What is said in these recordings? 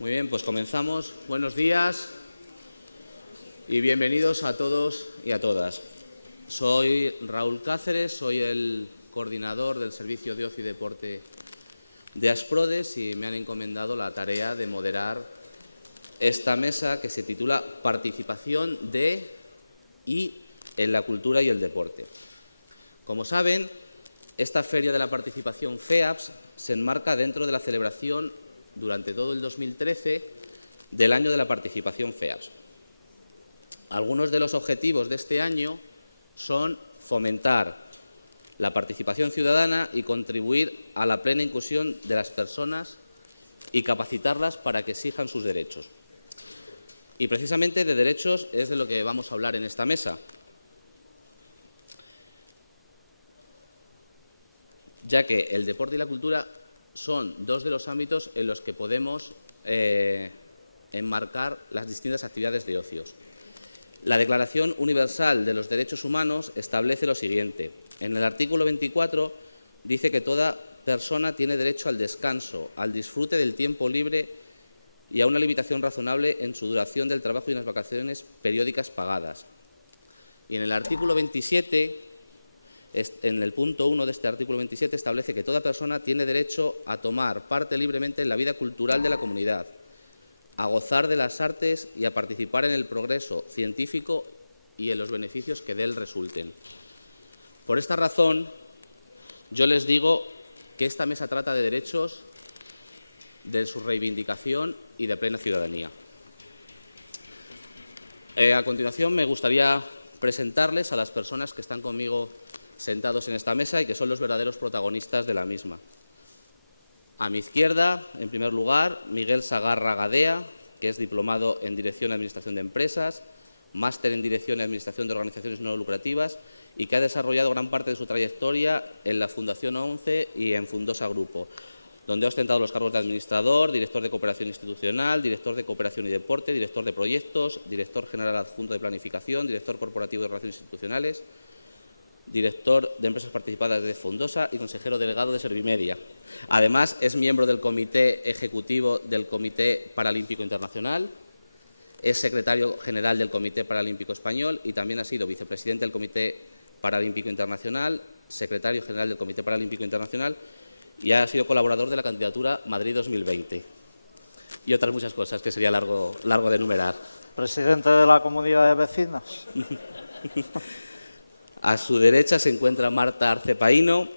Muy bien, pues comenzamos. Buenos días y bienvenidos a todos y a todas. Soy Raúl Cáceres, soy el coordinador del Servicio de Ocio y Deporte de Asprodes y me han encomendado la tarea de moderar esta mesa que se titula Participación de y en la cultura y el deporte. Como saben, esta Feria de la Participación FEAPS se enmarca dentro de la celebración durante todo el 2013 del año de la participación FEAPS. Algunos de los objetivos de este año son fomentar la participación ciudadana y contribuir a la plena inclusión de las personas y capacitarlas para que exijan sus derechos. Y precisamente de derechos es de lo que vamos a hablar en esta mesa. Ya que el deporte y la cultura son dos de los ámbitos en los que podemos enmarcar las distintas actividades de ocios. La Declaración Universal de los Derechos Humanos establece lo siguiente. En el artículo 24 dice que toda persona tiene derecho al descanso, al disfrute del tiempo libre y a una limitación razonable en su duración del trabajo y unas vacaciones periódicas pagadas. Y en el artículo 27, en el punto 1 de este artículo 27, establece que toda persona tiene derecho a tomar parte libremente en la vida cultural de la comunidad, a gozar de las artes y a participar en el progreso científico y en los beneficios que de él resulten. Por esta razón, yo les digo que esta mesa trata de derechos, de su reivindicación y de plena ciudadanía. A continuación, me gustaría presentarles a las personas que están conmigo sentados en esta mesa y que son los verdaderos protagonistas de la misma. A mi izquierda, en primer lugar, Miguel Sagarra Gadea, que es diplomado en Dirección y Administración de Empresas, máster en Dirección y Administración de Organizaciones No Lucrativas y que ha desarrollado gran parte de su trayectoria en la Fundación ONCE y en Fundosa Grupo, donde ha ostentado los cargos de administrador, director de cooperación institucional, director de cooperación y deporte, director de proyectos, director general adjunto de planificación, director corporativo de relaciones institucionales, director de empresas participadas de Fundosa y consejero delegado de Servimedia. Además, es miembro del Comité Ejecutivo del Comité Paralímpico Internacional, es secretario general del Comité Paralímpico Español y también ha sido vicepresidente del Comité Paralímpico Internacional, secretario general del Comité Paralímpico Internacional y ha sido colaborador de la candidatura Madrid 2020. Y otras muchas cosas que sería largo de enumerar. Presidente de la Comunidad de Vecinos. A su derecha se encuentra Marta Arcepaíno,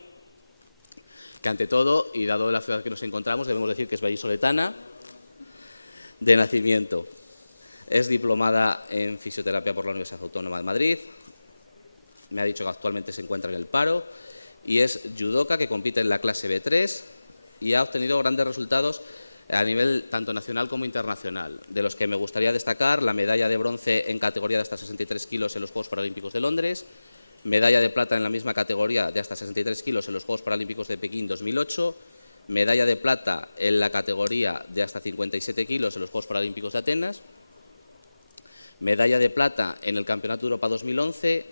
que ante todo, y dado la ciudad que nos encontramos, debemos decir que es vallisoletana de nacimiento. Es diplomada en fisioterapia por la Universidad Autónoma de Madrid. Me ha dicho que actualmente se encuentra en el paro. Y es judoka que compite en la clase B3 y ha obtenido grandes resultados a nivel tanto nacional como internacional, de los que me gustaría destacar la medalla de bronce en categoría de hasta 63 kilos en los Juegos Paralímpicos de Londres, medalla de plata en la misma categoría de hasta 63 kilos en los Juegos Paralímpicos de Pekín 2008, medalla de plata en la categoría de hasta 57 kilos en los Juegos Paralímpicos de Atenas, medalla de plata en el Campeonato de Europa 2011,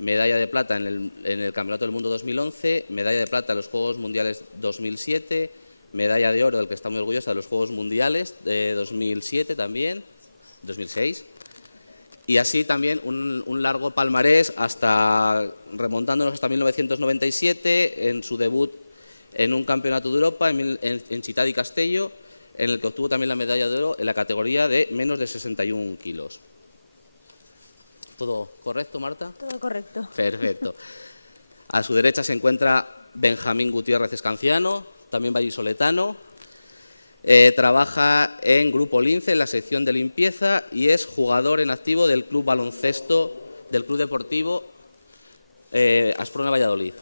medalla de plata en el Campeonato del Mundo 2011, medalla de plata en los Juegos Mundiales 2007, medalla de oro, del que está muy orgullosa, de los Juegos Mundiales de 2007 también, 2006. Y así también un largo palmarés remontándonos hasta 1997, en su debut en un Campeonato de Europa en Città di Castello, en el que obtuvo también la medalla de oro en la categoría de menos de 61 kilos. ¿Todo correcto, Marta? Todo correcto. Perfecto. A su derecha se encuentra Benjamín Gutiérrez Escanciano, también vallisoletano. Trabaja en Grupo Lince, en la sección de limpieza, y es jugador en activo del Club Baloncesto, del Club Deportivo Asprona Valladolid.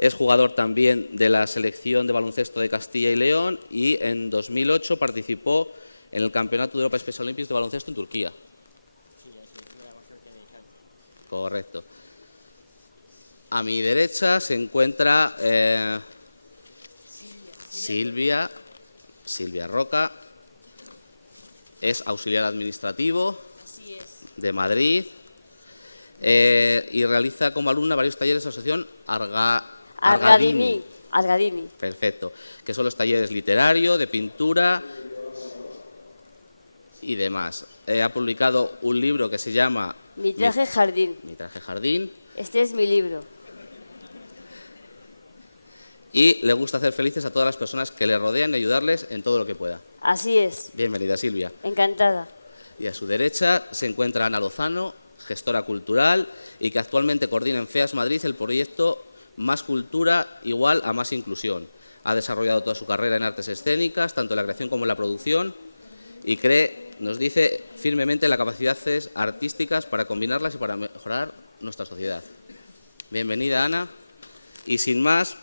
Es jugador también de la selección de baloncesto de Castilla y León y en 2008 participó en el Campeonato de Europa Special Olympics de baloncesto en Turquía. Correcto. A mi derecha se encuentra Silvia Roca, es auxiliar administrativo de Madrid y realiza como alumna varios talleres de la asociación Argadini. Argadini. Perfecto. Que son los talleres literario, de pintura y demás. Ha publicado un libro que se llama Mi traje jardín. Mi traje jardín. Este es mi libro. Y le gusta hacer felices a todas las personas que le rodean y ayudarles en todo lo que pueda. Así es. Bienvenida, Silvia. Encantada. Y a su derecha se encuentra Ana Lozano, gestora cultural y que actualmente coordina en FEAS Madrid el proyecto Más Cultura igual a Más Inclusión. Ha desarrollado toda su carrera en artes escénicas, tanto en la creación como en la producción, y cree, nos dice, firmemente en las capacidades artísticas para combinarlas y para mejorar nuestra sociedad. Bienvenida, Ana. Y sin más,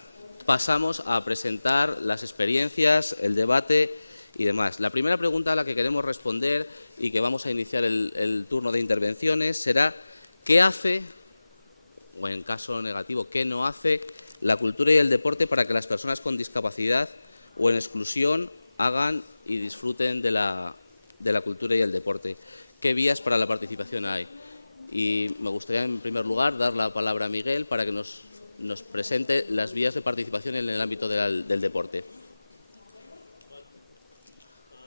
pasamos a presentar las experiencias, el debate y demás. La primera pregunta a la que queremos responder y que vamos a iniciar el turno de intervenciones será ¿qué hace, o en caso negativo, qué no hace la cultura y el deporte para que las personas con discapacidad o en exclusión hagan y disfruten de la cultura y el deporte? ¿Qué vías para la participación hay? Y me gustaría, en primer lugar, dar la palabra a Miguel para que nos presente las vías de participación en el ámbito del deporte.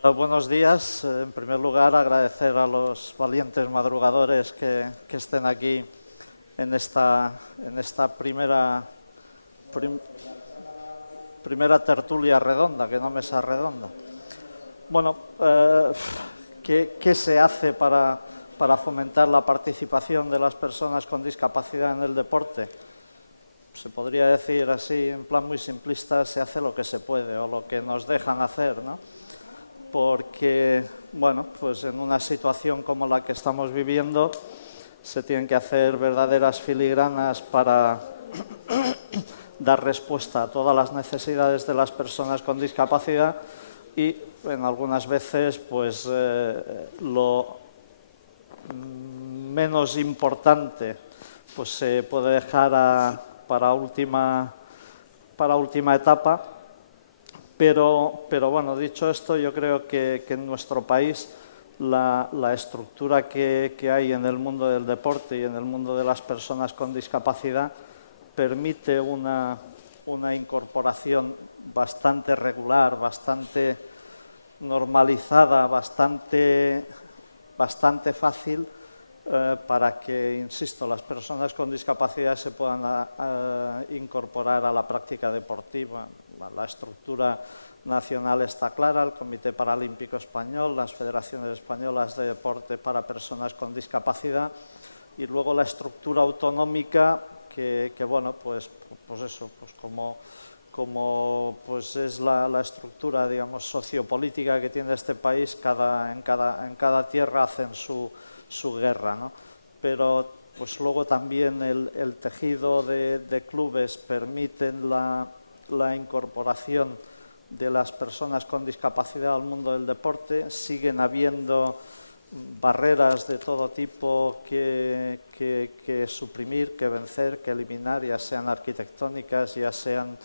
Buenos días. En primer lugar, agradecer a los valientes madrugadores que estén aquí en esta primera tertulia redonda, que no mesa redonda. Bueno, ¿qué se hace para fomentar la participación de las personas con discapacidad en el deporte? Se podría decir así, en plan muy simplista, se hace lo que se puede o lo que nos dejan hacer, ¿no? Porque, bueno, pues en una situación como la que estamos viviendo se tienen que hacer verdaderas filigranas para dar respuesta a todas las necesidades de las personas con discapacidad y en algunas veces pues lo menos importante pues se puede dejar para última etapa. Pero bueno, dicho esto, yo creo que en nuestro país la estructura que hay en el mundo del deporte y en el mundo de las personas con discapacidad permite una incorporación bastante regular, bastante normalizada, bastante fácil para que, insisto, las personas con discapacidad se puedan incorporar a la práctica deportiva. La estructura nacional está clara, el Comité Paralímpico Español, las federaciones españolas de deporte para personas con discapacidad y luego la estructura autonómica que bueno, pues eso, pues como pues es la estructura, digamos, sociopolítica que tiene este país, en cada tierra hacen su guerra, ¿no? Pero pues luego también el tejido de clubes permiten la incorporación de las personas con discapacidad al mundo del deporte. Siguen habiendo barreras de todo tipo que suprimir, que vencer, que eliminar, ya sean arquitectónicas, ya sean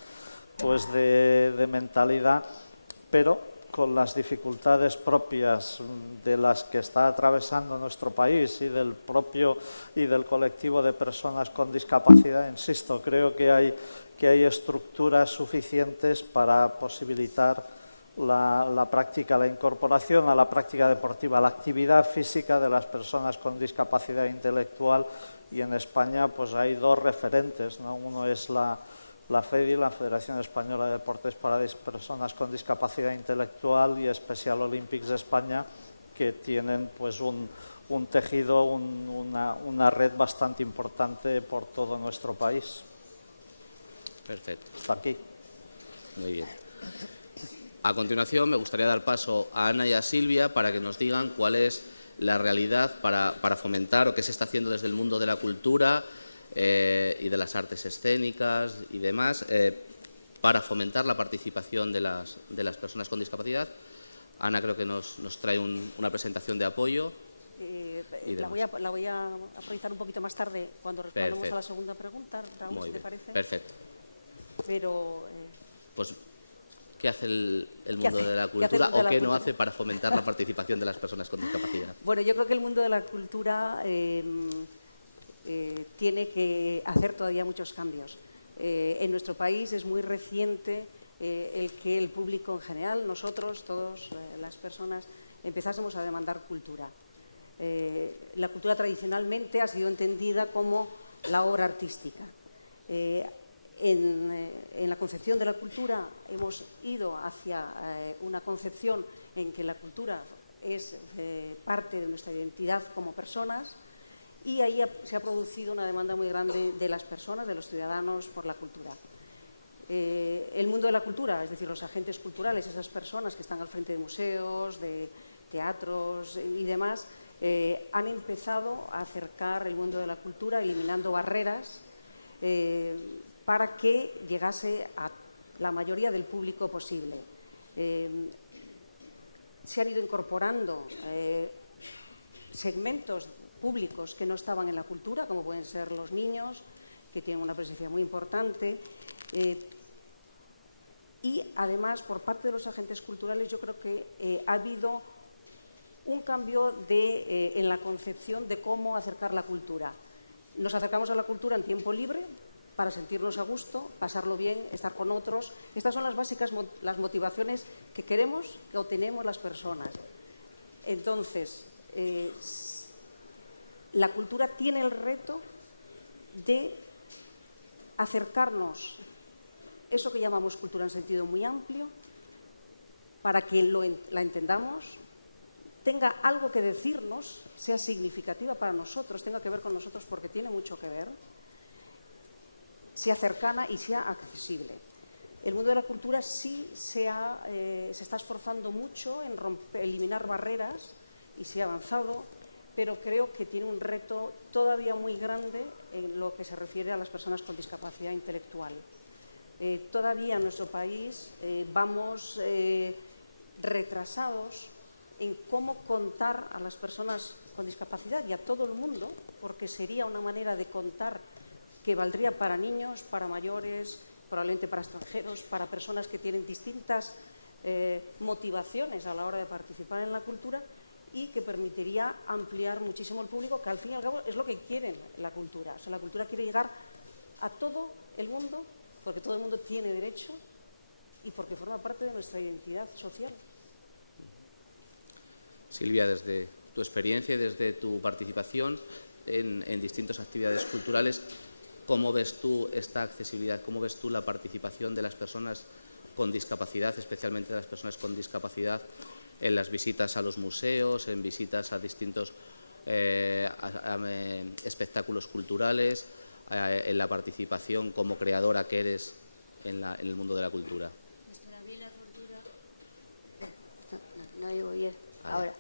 pues de mentalidad, pero con las dificultades propias de las que está atravesando nuestro país y del colectivo de personas con discapacidad. Insisto, creo que hay estructuras suficientes para posibilitar la práctica, la incorporación a la práctica deportiva, la actividad física de las personas con discapacidad intelectual, y en España pues hay dos referentes, ¿no? Uno es la FEDI, la Federación Española de Deportes para Personas con Discapacidad Intelectual, y Special Olympics de España, que tienen pues un tejido, una red bastante importante por todo nuestro país. Perfecto. Hasta aquí. Muy bien. A continuación me gustaría dar paso a Ana y a Silvia para que nos digan cuál es la realidad para fomentar o qué se está haciendo desde el mundo de la cultura y de las artes escénicas y demás para fomentar la participación de las personas con discapacidad. Ana creo que nos trae una presentación de apoyo. La voy a actualizar un poquito más tarde cuando respondamos a la segunda pregunta, Raúl, si te parece. Perfecto. Pero pues ¿qué hace el mundo de la cultura o qué no hace para fomentar la participación de las personas con discapacidad? Bueno, yo creo que el mundo de la cultura tiene que hacer todavía muchos cambios. En nuestro país es muy reciente el que el público en general, nosotros, todas las personas, empezásemos a demandar cultura. La cultura tradicionalmente ha sido entendida como la obra artística. En la concepción de la cultura hemos ido hacia una concepción en que la cultura es parte de nuestra identidad como personas, y ahí se ha producido una demanda muy grande de las personas, de los ciudadanos, por la cultura. El mundo de la cultura, es decir, los agentes culturales, esas personas que están al frente de museos, de teatros y demás, han empezado a acercar el mundo de la cultura eliminando barreras para que llegase a la mayoría del público posible. Se han ido incorporando segmentos públicos que no estaban en la cultura, como pueden ser los niños, que tienen una presencia muy importante, y además por parte de los agentes culturales yo creo que ha habido un cambio en la concepción de cómo acercar la cultura. Nos acercamos a la cultura en tiempo libre para sentirnos a gusto, pasarlo bien, estar con otros. Estas son las básicas las motivaciones que queremos, que obtenemos las personas. Entonces, la cultura tiene el reto de acercarnos eso que llamamos cultura en sentido muy amplio, para que la entendamos, tenga algo que decirnos, sea significativa para nosotros, tenga que ver con nosotros porque tiene mucho que ver, sea cercana y sea accesible. El mundo de la cultura sí se está esforzando mucho en eliminar barreras y se ha avanzado, pero creo que tiene un reto todavía muy grande en lo que se refiere a las personas con discapacidad intelectual. Todavía en nuestro país vamos retrasados en cómo contar a las personas con discapacidad y a todo el mundo, porque sería una manera de contar que valdría para niños, para mayores, probablemente para extranjeros, para personas que tienen distintas motivaciones a la hora de participar en la cultura, y que permitiría ampliar muchísimo el público, que al fin y al cabo es lo que quiere la cultura. O sea, la cultura quiere llegar a todo el mundo, porque todo el mundo tiene derecho y porque forma parte de nuestra identidad social. Silvia, desde tu experiencia y desde tu participación en distintas actividades culturales, ¿cómo ves tú esta accesibilidad? ¿Cómo ves tú la participación de las personas con discapacidad, especialmente de las personas con discapacidad, en las visitas a los museos, en visitas a distintos espectáculos culturales, en la participación como creadora que eres en el mundo de la cultura? No digo bien. Ahora,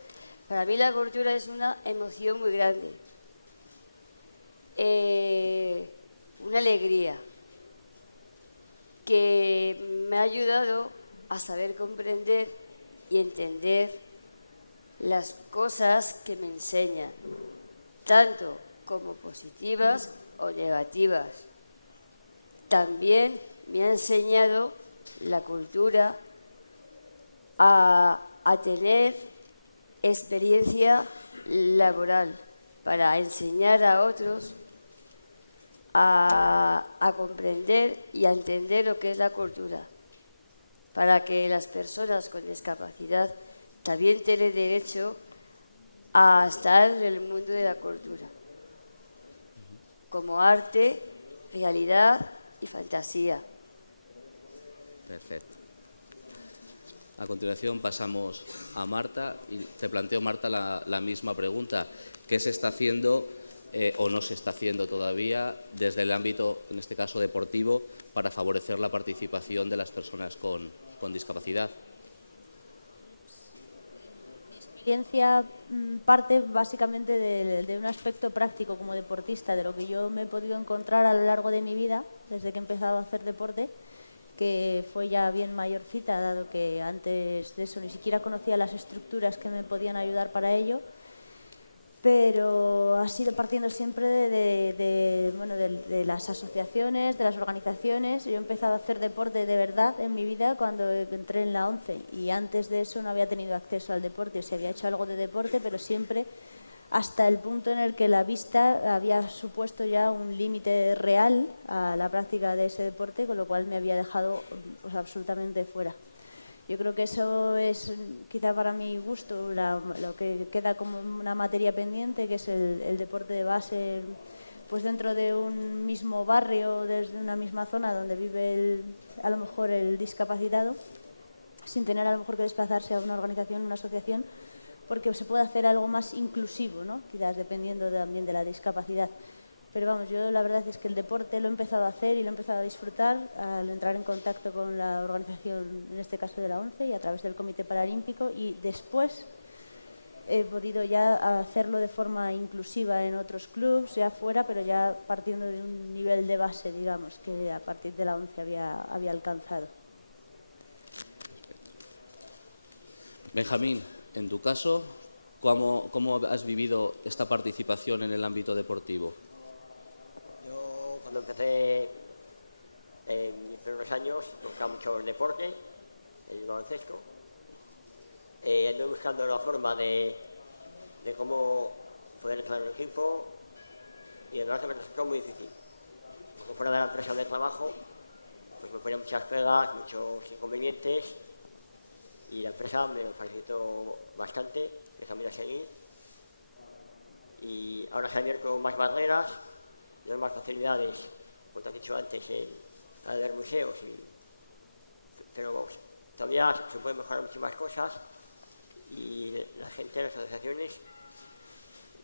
para mí la cultura es una emoción muy grande, una alegría que me ha ayudado a saber comprender y entender las cosas que me enseñan, tanto como positivas o negativas. También me ha enseñado la cultura a tener experiencia laboral para enseñar a otros a comprender y a entender lo que es la cultura, para que las personas con discapacidad también tienen derecho a estar en el mundo de la cultura, como arte, realidad y fantasía. Perfecto. A continuación pasamos a Marta y te planteo, Marta, la misma pregunta. ¿Qué se está haciendo o no se está haciendo todavía desde el ámbito, en este caso deportivo, para favorecer la participación de las personas con discapacidad? Mi experiencia parte básicamente de un aspecto práctico como deportista, de lo que yo me he podido encontrar a lo largo de mi vida, desde que he empezado a hacer deporte, que fue ya bien mayorcita, dado que antes de eso ni siquiera conocía las estructuras que me podían ayudar para ello, pero ha sido partiendo siempre de las asociaciones, de las organizaciones. Yo he empezado a hacer deporte de verdad en mi vida cuando entré en la 11, y antes de eso no había tenido acceso al deporte. Se había hecho algo de deporte, pero siempre hasta el punto en el que la vista había supuesto ya un límite real a la práctica de ese deporte, con lo cual me había dejado pues, absolutamente fuera. Yo creo que eso es, quizá para mi gusto, lo que queda como una materia pendiente, que es el deporte de base, pues dentro de un mismo barrio, desde una misma zona donde vive a lo mejor el discapacitado, sin tener a lo mejor que desplazarse a una organización, una asociación, porque se puede hacer algo más inclusivo, ¿no? Quizás dependiendo también de la discapacidad. Pero vamos, yo la verdad es que el deporte lo he empezado a hacer y lo he empezado a disfrutar al entrar en contacto con la organización, en este caso de la ONCE, y a través del Comité Paralímpico, y después he podido ya hacerlo de forma inclusiva en otros clubes, ya fuera, pero ya partiendo de un nivel de base, digamos, que a partir de la ONCE había alcanzado. Benjamín, en tu caso, ¿cómo has vivido esta participación en el ámbito deportivo? Yo, cuando empecé en mis primeros años, me gustaba mucho el deporte, el baloncesto. Ando buscando la forma de cómo poder entrar en el equipo, y la verdad que me resultó muy difícil. Porque fuera de la empresa de trabajo, pues me ponía muchas pegas, muchos inconvenientes, y la empresa me facilitó bastante, me camino a seguir. Y ahora se han abierto más barreras, y hay más facilidades, como te has dicho antes, al ver museos. Pero todavía se pueden mejorar muchísimas cosas, y la gente, las asociaciones,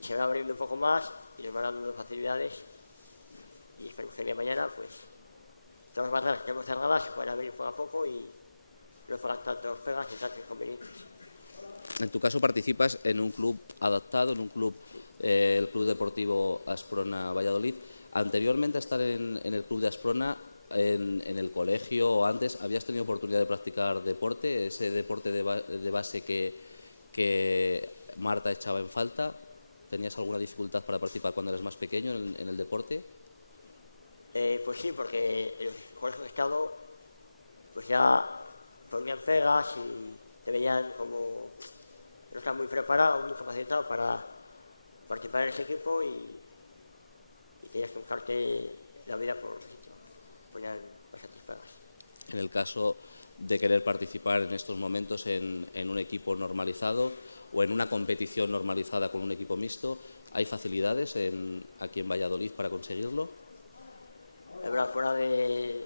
se van abriendo un poco más y nos van dando facilidades, y espero que el día de mañana pues todas las barreras que tenemos cerradas se pueden abrir poco a poco y no fueran tantos pegas y tantos inconvenientes. En tu caso participas en un club adaptado, en un club, el Club Deportivo Asprona Valladolid. Anteriormente a estar en el Club de Asprona, en el colegio o antes, ¿habías tenido oportunidad de practicar deporte, ese deporte de base que Marta echaba en falta? ¿Tenías alguna dificultad para participar cuando eras más pequeño en el deporte? Pues sí, porque en los colegios de estado pues ya ponían pegas y te veían como no estaba muy preparado, muy capacitado para participar en ese equipo, y tenías que buscarte la vida por ponían bastantes pegas. En el caso de querer participar en estos momentos en un equipo normalizado o en una competición normalizada con un equipo mixto, ¿hay facilidades aquí en Valladolid para conseguirlo? La verdad, fuera de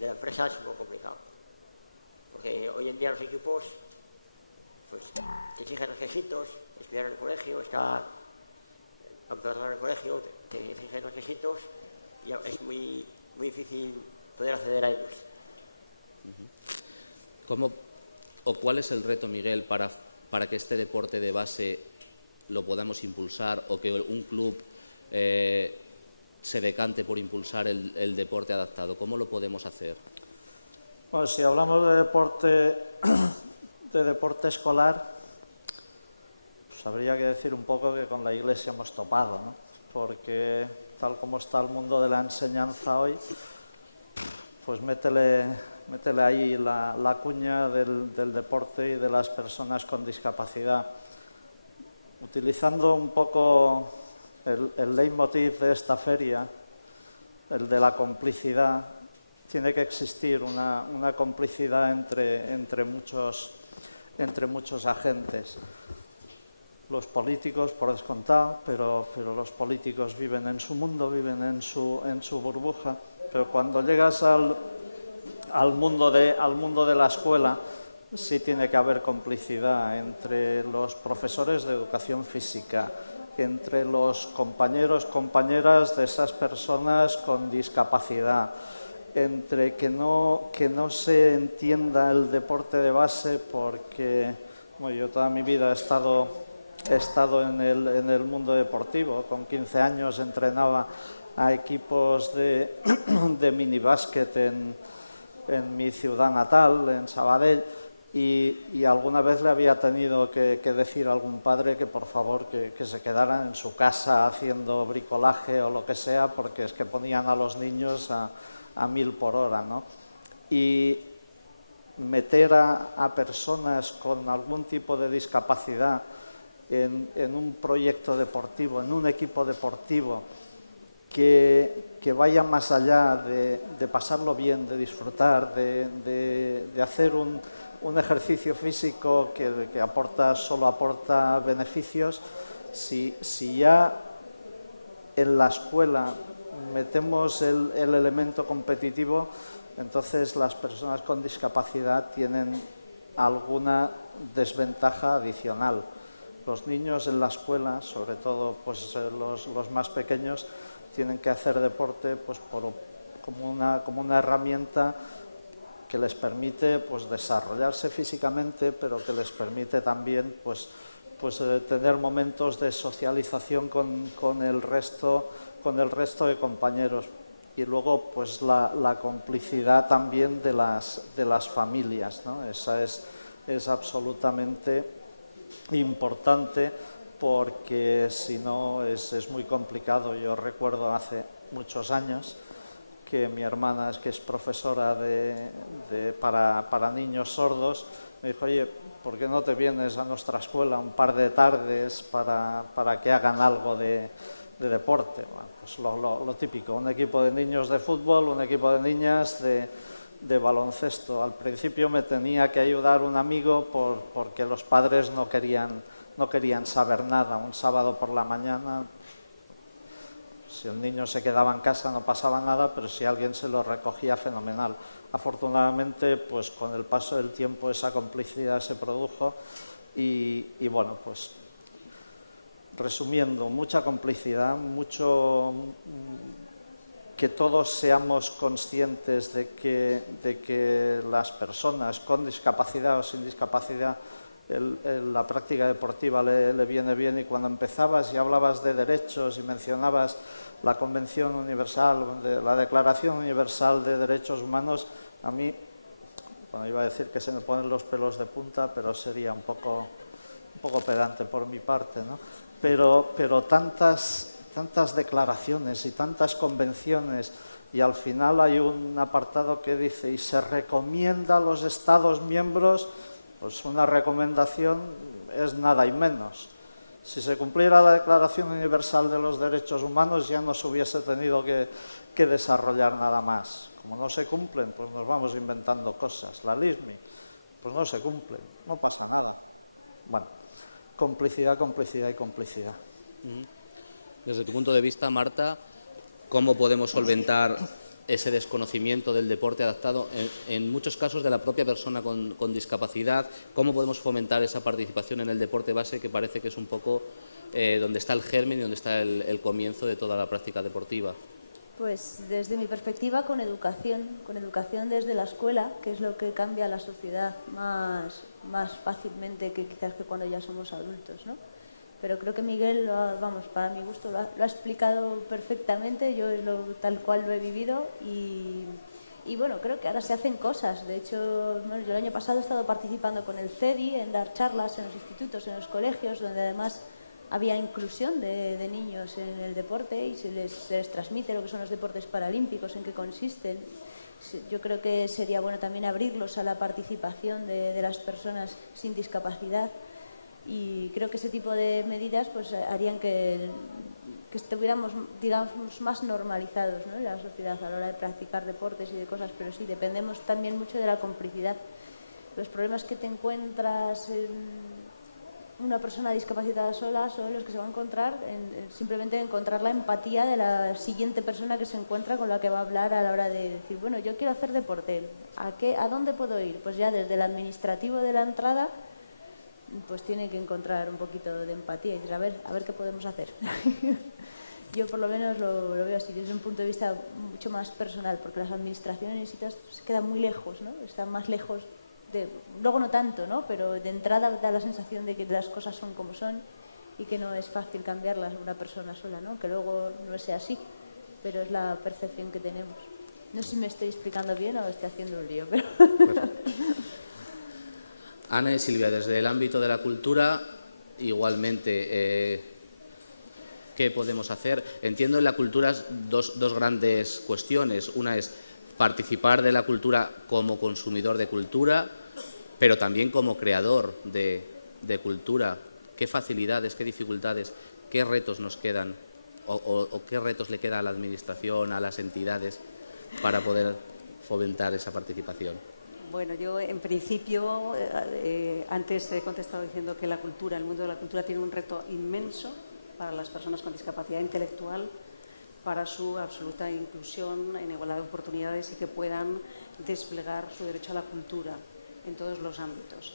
la empresa es un poco complicado, porque hoy en día los equipos pues te exigen requisitos, estudiar en el colegio, estar campeonato en el colegio, te exigen requisitos, y es muy, muy difícil poder acceder a ellos. ¿Cuál es el reto, Miguel, para que este deporte de base lo podamos impulsar, o que un club se decante por impulsar el deporte adaptado? ¿Cómo lo podemos hacer? Bueno, si hablamos de deporte escolar, pues habría que decir un poco que con la Iglesia hemos topado, ¿no? Porque tal como está el mundo de la enseñanza hoy, pues métele ahí la cuña del deporte y de las personas con discapacidad. Utilizando un poco el leitmotiv de esta feria, el de la complicidad, tiene que existir una complicidad entre muchos agentes. Los políticos, por descontado, pero los políticos viven en su mundo, viven en su burbuja. Pero cuando llegas al mundo de la escuela, sí tiene que haber complicidad entre los profesores de educación física, entre los compañeros, compañeras de esas personas con discapacidad, entre que no se entienda el deporte de base, porque bueno, yo toda mi vida he estado en el mundo deportivo. Con 15 años entrenaba a equipos de minibásquet en mi ciudad natal, en Sabadell, y alguna vez le había tenido que decir a algún padre que por favor que se quedaran en su casa haciendo bricolaje o lo que sea, porque es que ponían a los niños a 1000 por hora, ¿no? Y meter a personas con algún tipo de discapacidad en un proyecto deportivo, en un equipo deportivo que vaya más allá de pasarlo bien, de disfrutar, de hacer un ejercicio físico que solo aporta beneficios, si ya en la escuela metemos el elemento competitivo, entonces las personas con discapacidad tienen alguna desventaja adicional. Los niños en la escuela, sobre todo pues, los más pequeños, tienen que hacer deporte pues, como una herramienta que les permite pues, desarrollarse físicamente, pero que les permite también pues, tener momentos de socialización con el resto de compañeros. Y luego pues la complicidad también de las familias, ¿no? Esa es absolutamente importante, porque si no es muy complicado. Yo recuerdo hace muchos años que mi hermana, que es profesora para niños sordos, me dijo: oye, ¿por qué no te vienes a nuestra escuela un par de tardes para que hagan algo de deporte? Bueno, pues lo típico, un equipo de niños de fútbol, un equipo de niñas de baloncesto. Al principio me tenía que ayudar un amigo porque los padres no querían saber nada. Un sábado por la mañana, si el niño se quedaba en casa no pasaba nada, pero si alguien se lo recogía, fenomenal. Afortunadamente, pues con el paso del tiempo esa complicidad se produjo y bueno, pues resumiendo, mucha complicidad, mucho que todos seamos conscientes de que las personas con discapacidad o sin discapacidad la práctica deportiva le viene bien. Y cuando empezabas y hablabas de derechos y mencionabas la Convención Universal, la Declaración Universal de Derechos Humanos, a mí, bueno, iba a decir que se me ponen los pelos de punta, pero sería un poco pedante por mi parte, ¿no? Pero tantas declaraciones y tantas convenciones, y al final hay un apartado que dice: y se recomienda a los Estados miembros. Pues una recomendación es nada y menos. Si se cumpliera la Declaración Universal de los Derechos Humanos, ya no se hubiese tenido que desarrollar nada más. Como no se cumplen, pues nos vamos inventando cosas. La LISMI, pues no se cumplen, no pasa nada. Bueno, complicidad, complicidad y complicidad. Desde tu punto de vista, Marta, ¿cómo podemos solventar ese desconocimiento del deporte adaptado en muchos casos de la propia persona con discapacidad? ¿Cómo podemos fomentar esa participación en el deporte base, que parece que es un poco donde está el germen y donde está el comienzo de toda la práctica deportiva? Pues desde mi perspectiva, con educación desde la escuela, que es lo que cambia la sociedad más fácilmente que quizás que cuando ya somos adultos, ¿no? Pero creo que Miguel, para mi gusto, lo ha explicado perfectamente. Yo tal cual lo he vivido y bueno, creo que ahora se hacen cosas. De hecho, bueno, yo el año pasado he estado participando con el CEDI en dar charlas en los institutos, en los colegios, donde además había inclusión de niños en el deporte y se les transmite lo que son los deportes paralímpicos, en qué consisten. Yo creo que sería bueno también abrirlos a la participación de las personas sin discapacidad. Y creo que ese tipo de medidas pues harían que estuviéramos, digamos, más normalizados, ¿no?, en la sociedad a la hora de practicar deportes y de cosas, pero sí, dependemos también mucho de la complicidad. Los problemas que te encuentras en una persona discapacitada sola son los que se va a encontrar simplemente encontrar la empatía de la siguiente persona que se encuentra, con la que va a hablar a la hora de decir: bueno, yo quiero hacer deporte, ¿a dónde puedo ir? Pues ya desde el administrativo de la entrada pues tiene que encontrar un poquito de empatía y decir: a ver qué podemos hacer. Yo por lo menos lo veo así, desde un punto de vista mucho más personal, porque las administraciones se quedan muy lejos, ¿no? Están más lejos luego no tanto, ¿no? Pero de entrada da la sensación de que las cosas son como son y que no es fácil cambiarlas una persona sola, ¿no? Que luego no sea así, pero es la percepción que tenemos. No sé si me estoy explicando bien o estoy haciendo un lío, pero... Ana y Silvia, desde el ámbito de la cultura, igualmente, ¿qué podemos hacer? Entiendo en la cultura dos grandes cuestiones. Una es participar de la cultura como consumidor de cultura, pero también como creador de cultura. ¿Qué facilidades, qué dificultades, qué retos nos quedan o qué retos le queda a la Administración, a las entidades, para poder fomentar esa participación? Bueno, yo en principio, antes he contestado diciendo que la cultura, el mundo de la cultura tiene un reto inmenso para las personas con discapacidad intelectual, para su absoluta inclusión en igualdad de oportunidades y que puedan desplegar su derecho a la cultura en todos los ámbitos.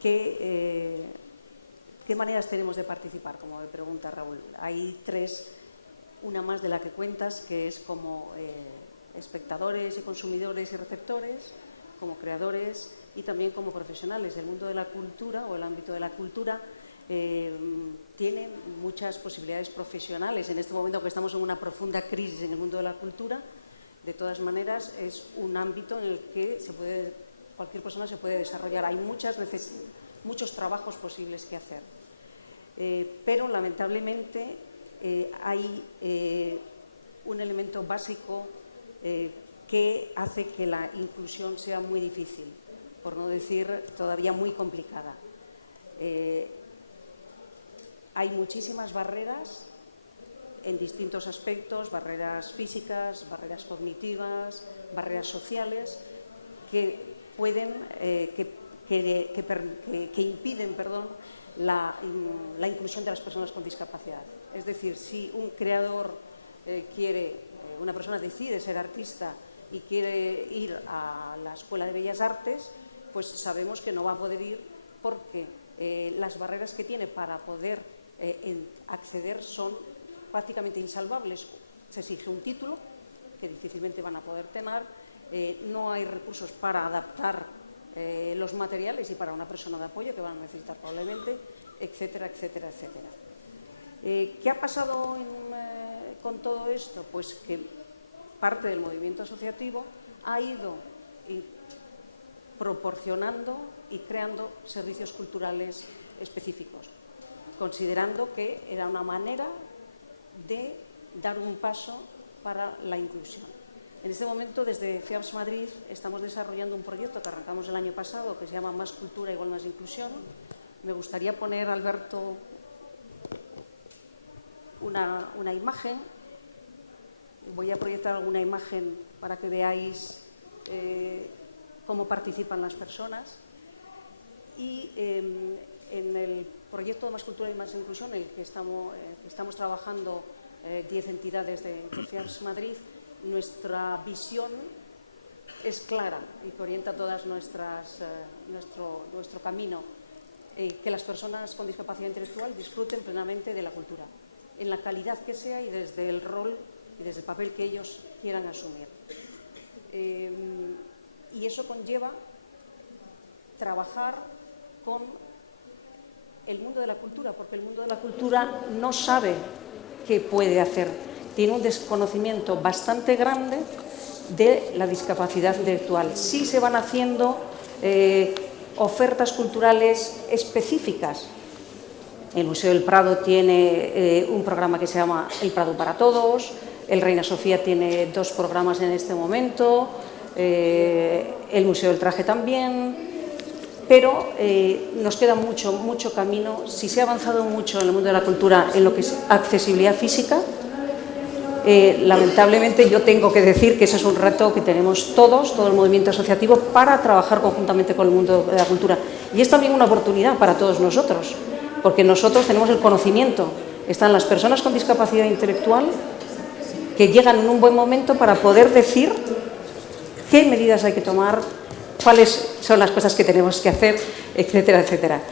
¿Qué maneras tenemos de participar? Como me pregunta Raúl. Hay tres, una más de la que cuentas, que es como espectadores y consumidores y receptores, como creadores y también como profesionales. El mundo de la cultura o el ámbito de la cultura tiene muchas posibilidades profesionales. En este momento que estamos en una profunda crisis en el mundo de la cultura, de todas maneras es un ámbito en el que cualquier persona se puede desarrollar. Hay muchos trabajos posibles que hacer. Pero lamentablemente hay un elemento básico que hace que la inclusión sea muy difícil, por no decir todavía muy complicada. Hay muchísimas barreras en distintos aspectos, barreras físicas, barreras cognitivas, barreras sociales, que impiden la inclusión de las personas con discapacidad. Es decir, si un creador una persona decide ser artista y quiere ir a la Escuela de Bellas Artes, pues sabemos que no va a poder ir porque las barreras que tiene para poder acceder son prácticamente insalvables. Se exige un título que difícilmente van a poder tener, no hay recursos para adaptar los materiales y para una persona de apoyo que van a necesitar probablemente, etcétera, etcétera, etcétera. ¿Qué ha pasado con todo esto? Pues que parte del movimiento asociativo ha ido proporcionando y creando servicios culturales específicos, considerando que era una manera de dar un paso para la inclusión. En este momento, desde FEAPS Madrid, estamos desarrollando un proyecto que arrancamos el año pasado que se llama Más Cultura igual más Inclusión. Me gustaría poner, Alberto, una imagen. Voy a proyectar alguna imagen para que veáis cómo participan las personas. Y en el proyecto de Más Cultura y Más Inclusión, en el que estamos trabajando 10 entidades de FEAPS Madrid, nuestra visión es clara y que orienta todas nuestro camino, que las personas con discapacidad intelectual disfruten plenamente de la cultura, en la calidad que sea y desde el rol y desde el papel que ellos quieran asumir. Y eso conlleva trabajar con el mundo de la cultura, porque el mundo de la cultura no sabe qué puede hacer. Tiene un desconocimiento bastante grande de la discapacidad intelectual. Sí se van haciendo ofertas culturales específicas. El Museo del Prado tiene un programa que se llama El Prado para Todos, el Reina Sofía tiene 2 programas en este momento, el Museo del Traje también, pero nos queda mucho camino. Si se ha avanzado mucho en el mundo de la cultura en lo que es accesibilidad física, lamentablemente yo tengo que decir que ese es un reto que tenemos todo el movimiento asociativo, para trabajar conjuntamente con el mundo de la cultura. Y es también una oportunidad para todos nosotros, porque nosotros tenemos el conocimiento. Están las personas con discapacidad intelectual que llegan en un buen momento para poder decir qué medidas hay que tomar, cuáles son las cosas que tenemos que hacer, etcétera, etcétera.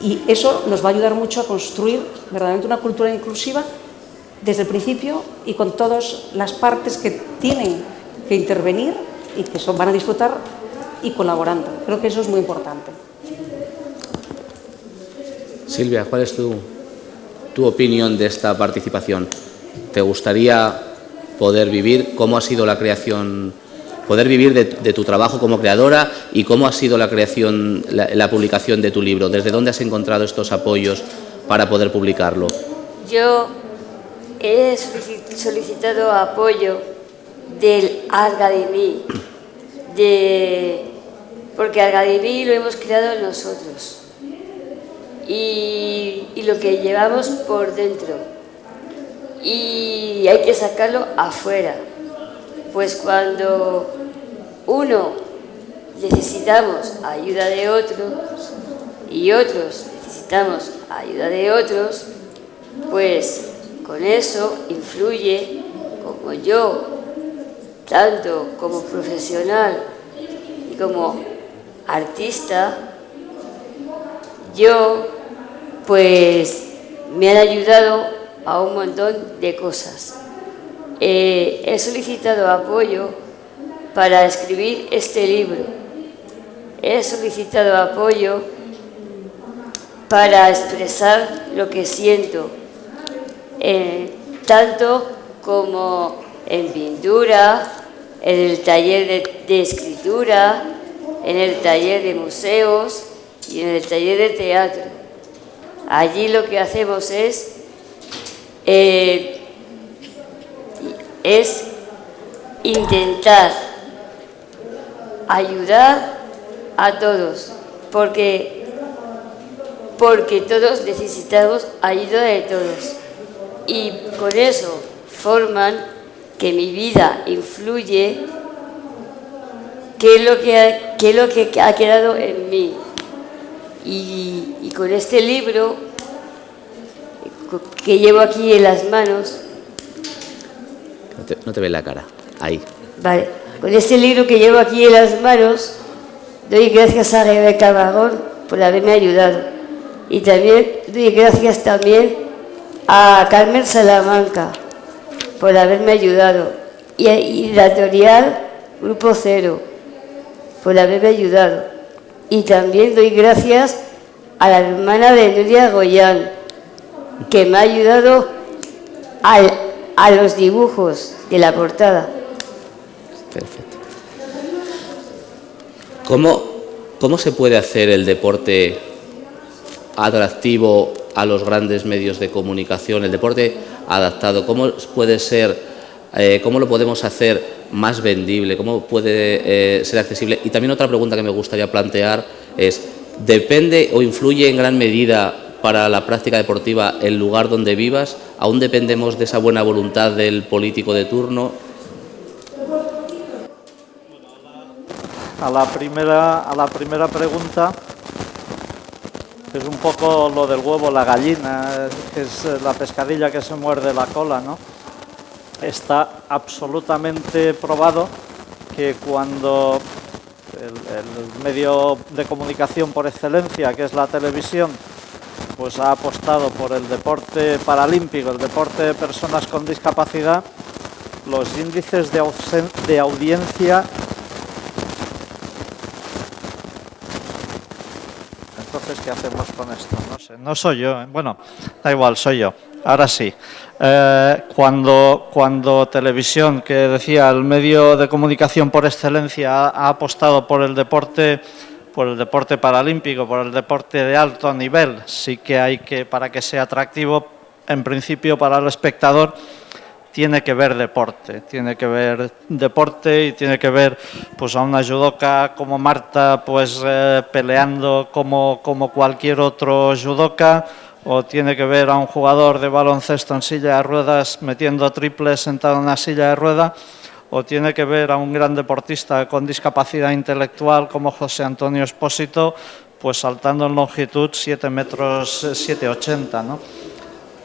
Y eso nos va a ayudar mucho a construir verdaderamente una cultura inclusiva desde el principio y con todas las partes que tienen que intervenir y que van a disfrutar y colaborando. Creo que eso es muy importante. Silvia, ¿cuál es tu opinión de esta participación? ¿Te gustaría poder vivir? ¿Cómo ha sido la creación, poder vivir de tu trabajo como creadora, y cómo ha sido la creación, la publicación de tu libro? ¿Desde dónde has encontrado estos apoyos para poder publicarlo? Yo he solicitado apoyo del Argadimí, porque Argadimí lo hemos creado nosotros y lo que llevamos por dentro, y hay que sacarlo afuera. Pues cuando uno necesitamos ayuda de otros y otros necesitamos ayuda de otros, pues con eso influye como yo, tanto como profesional y como artista, yo pues me han ayudado a un montón de cosas. He solicitado apoyo para escribir este libro. He solicitado apoyo para expresar lo que siento, tanto como en pintura, en el taller de escritura, en el taller de museos y en el taller de teatro. Allí lo que hacemos es intentar ayudar a todos, porque todos necesitamos ayuda de todos, y con eso forman que mi vida influye, qué es lo que ha quedado en mí. Y con este libro que llevo aquí en las manos, no te ve la cara, ahí. Vale, con este libro que llevo aquí en las manos, doy gracias a Rebeca Barón por haberme ayudado. Y también doy gracias también a Carmen Salamanca por haberme ayudado. Y la editorial Grupo Cero por haberme ayudado. Y también doy gracias a la hermana de Nuria Goyán, que me ha ayudado a los dibujos de la portada. Perfecto. ¿Cómo se puede hacer el deporte atractivo a los grandes medios de comunicación, el deporte adaptado? ¿Cómo puede ser, cómo lo podemos hacer más vendible? ¿Cómo puede ser accesible? Y también otra pregunta que me gustaría plantear es, ¿depende o influye en gran medida para la práctica deportiva el lugar donde vivas? ¿Aún dependemos de esa buena voluntad del político de turno? A la primera pregunta, es un poco lo del huevo, la gallina, que es la pescadilla que se muerde la cola, ¿no? Está absolutamente probado que cuando el medio de comunicación por excelencia, que es la televisión, pues ha apostado por el deporte paralímpico, el deporte de personas con discapacidad, los índices de audiencia. Entonces, ¿qué hacemos con esto? No sé, no soy yo, ¿eh? Bueno, da igual, soy yo. Ahora sí. Cuando televisión, que decía, el medio de comunicación por excelencia ha apostado por el deporte paralímpico, por el deporte de alto nivel, sí que hay que, para que sea atractivo, en principio para el espectador, tiene que ver deporte y tiene que ver pues a una judoka como Marta pues peleando como cualquier otro judoka, o tiene que ver a un jugador de baloncesto en silla de ruedas metiendo triples sentado en una silla de ruedas, o tiene que ver a un gran deportista con discapacidad intelectual como José Antonio Espósito pues saltando en longitud 7,80 metros, ¿no?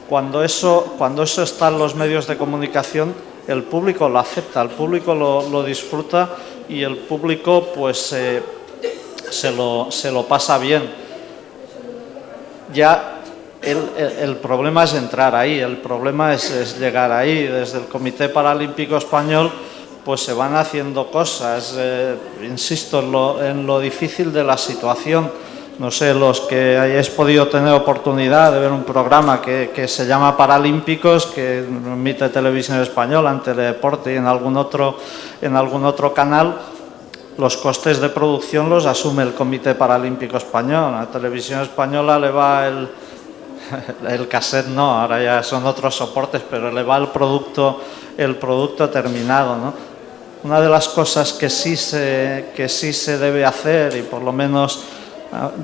Cuando eso está en los medios de comunicación, el público lo acepta, el público lo disfruta y el público pues se lo pasa bien. Ya el problema es entrar ahí, el problema es llegar ahí. Desde el Comité Paralímpico Español pues se van haciendo cosas, insisto en lo difícil de la situación. No sé, los que hayáis podido tener oportunidad de ver un programa que se llama Paralímpicos, que emite Televisión Española, en Teledeporte y en algún otro canal, los costes de producción los asume el Comité Paralímpico Español. A Televisión Española le va el cassette, no, ahora ya son otros soportes, pero le va el producto terminado, ¿no? Una de las cosas que sí se debe hacer, y por lo menos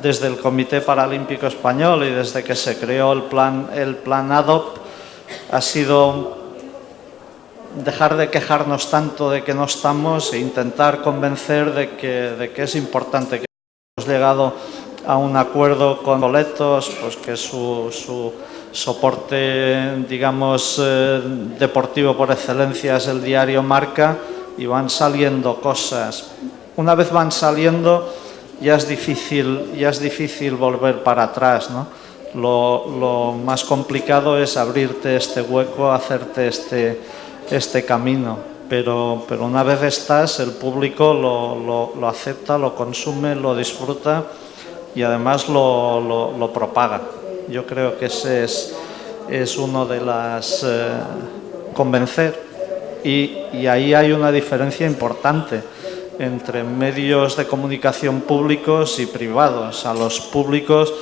desde el Comité Paralímpico Español y desde que se creó el plan ADOP, ha sido dejar de quejarnos tanto de que no estamos e intentar convencer de que es importante, que hemos llegado a un acuerdo con Boletos, pues que su soporte, digamos, deportivo por excelencia es el diario Marca, y van saliendo cosas. Una vez van saliendo, ya es difícil volver para atrás, ¿no? Lo más complicado es abrirte este hueco, hacerte este camino, pero una vez estás, el público lo acepta, lo consume, lo disfruta y además lo propaga. Yo creo que ese es uno de las... convencer, y ahí hay una diferencia importante entre medios de comunicación públicos y privados. A los públicos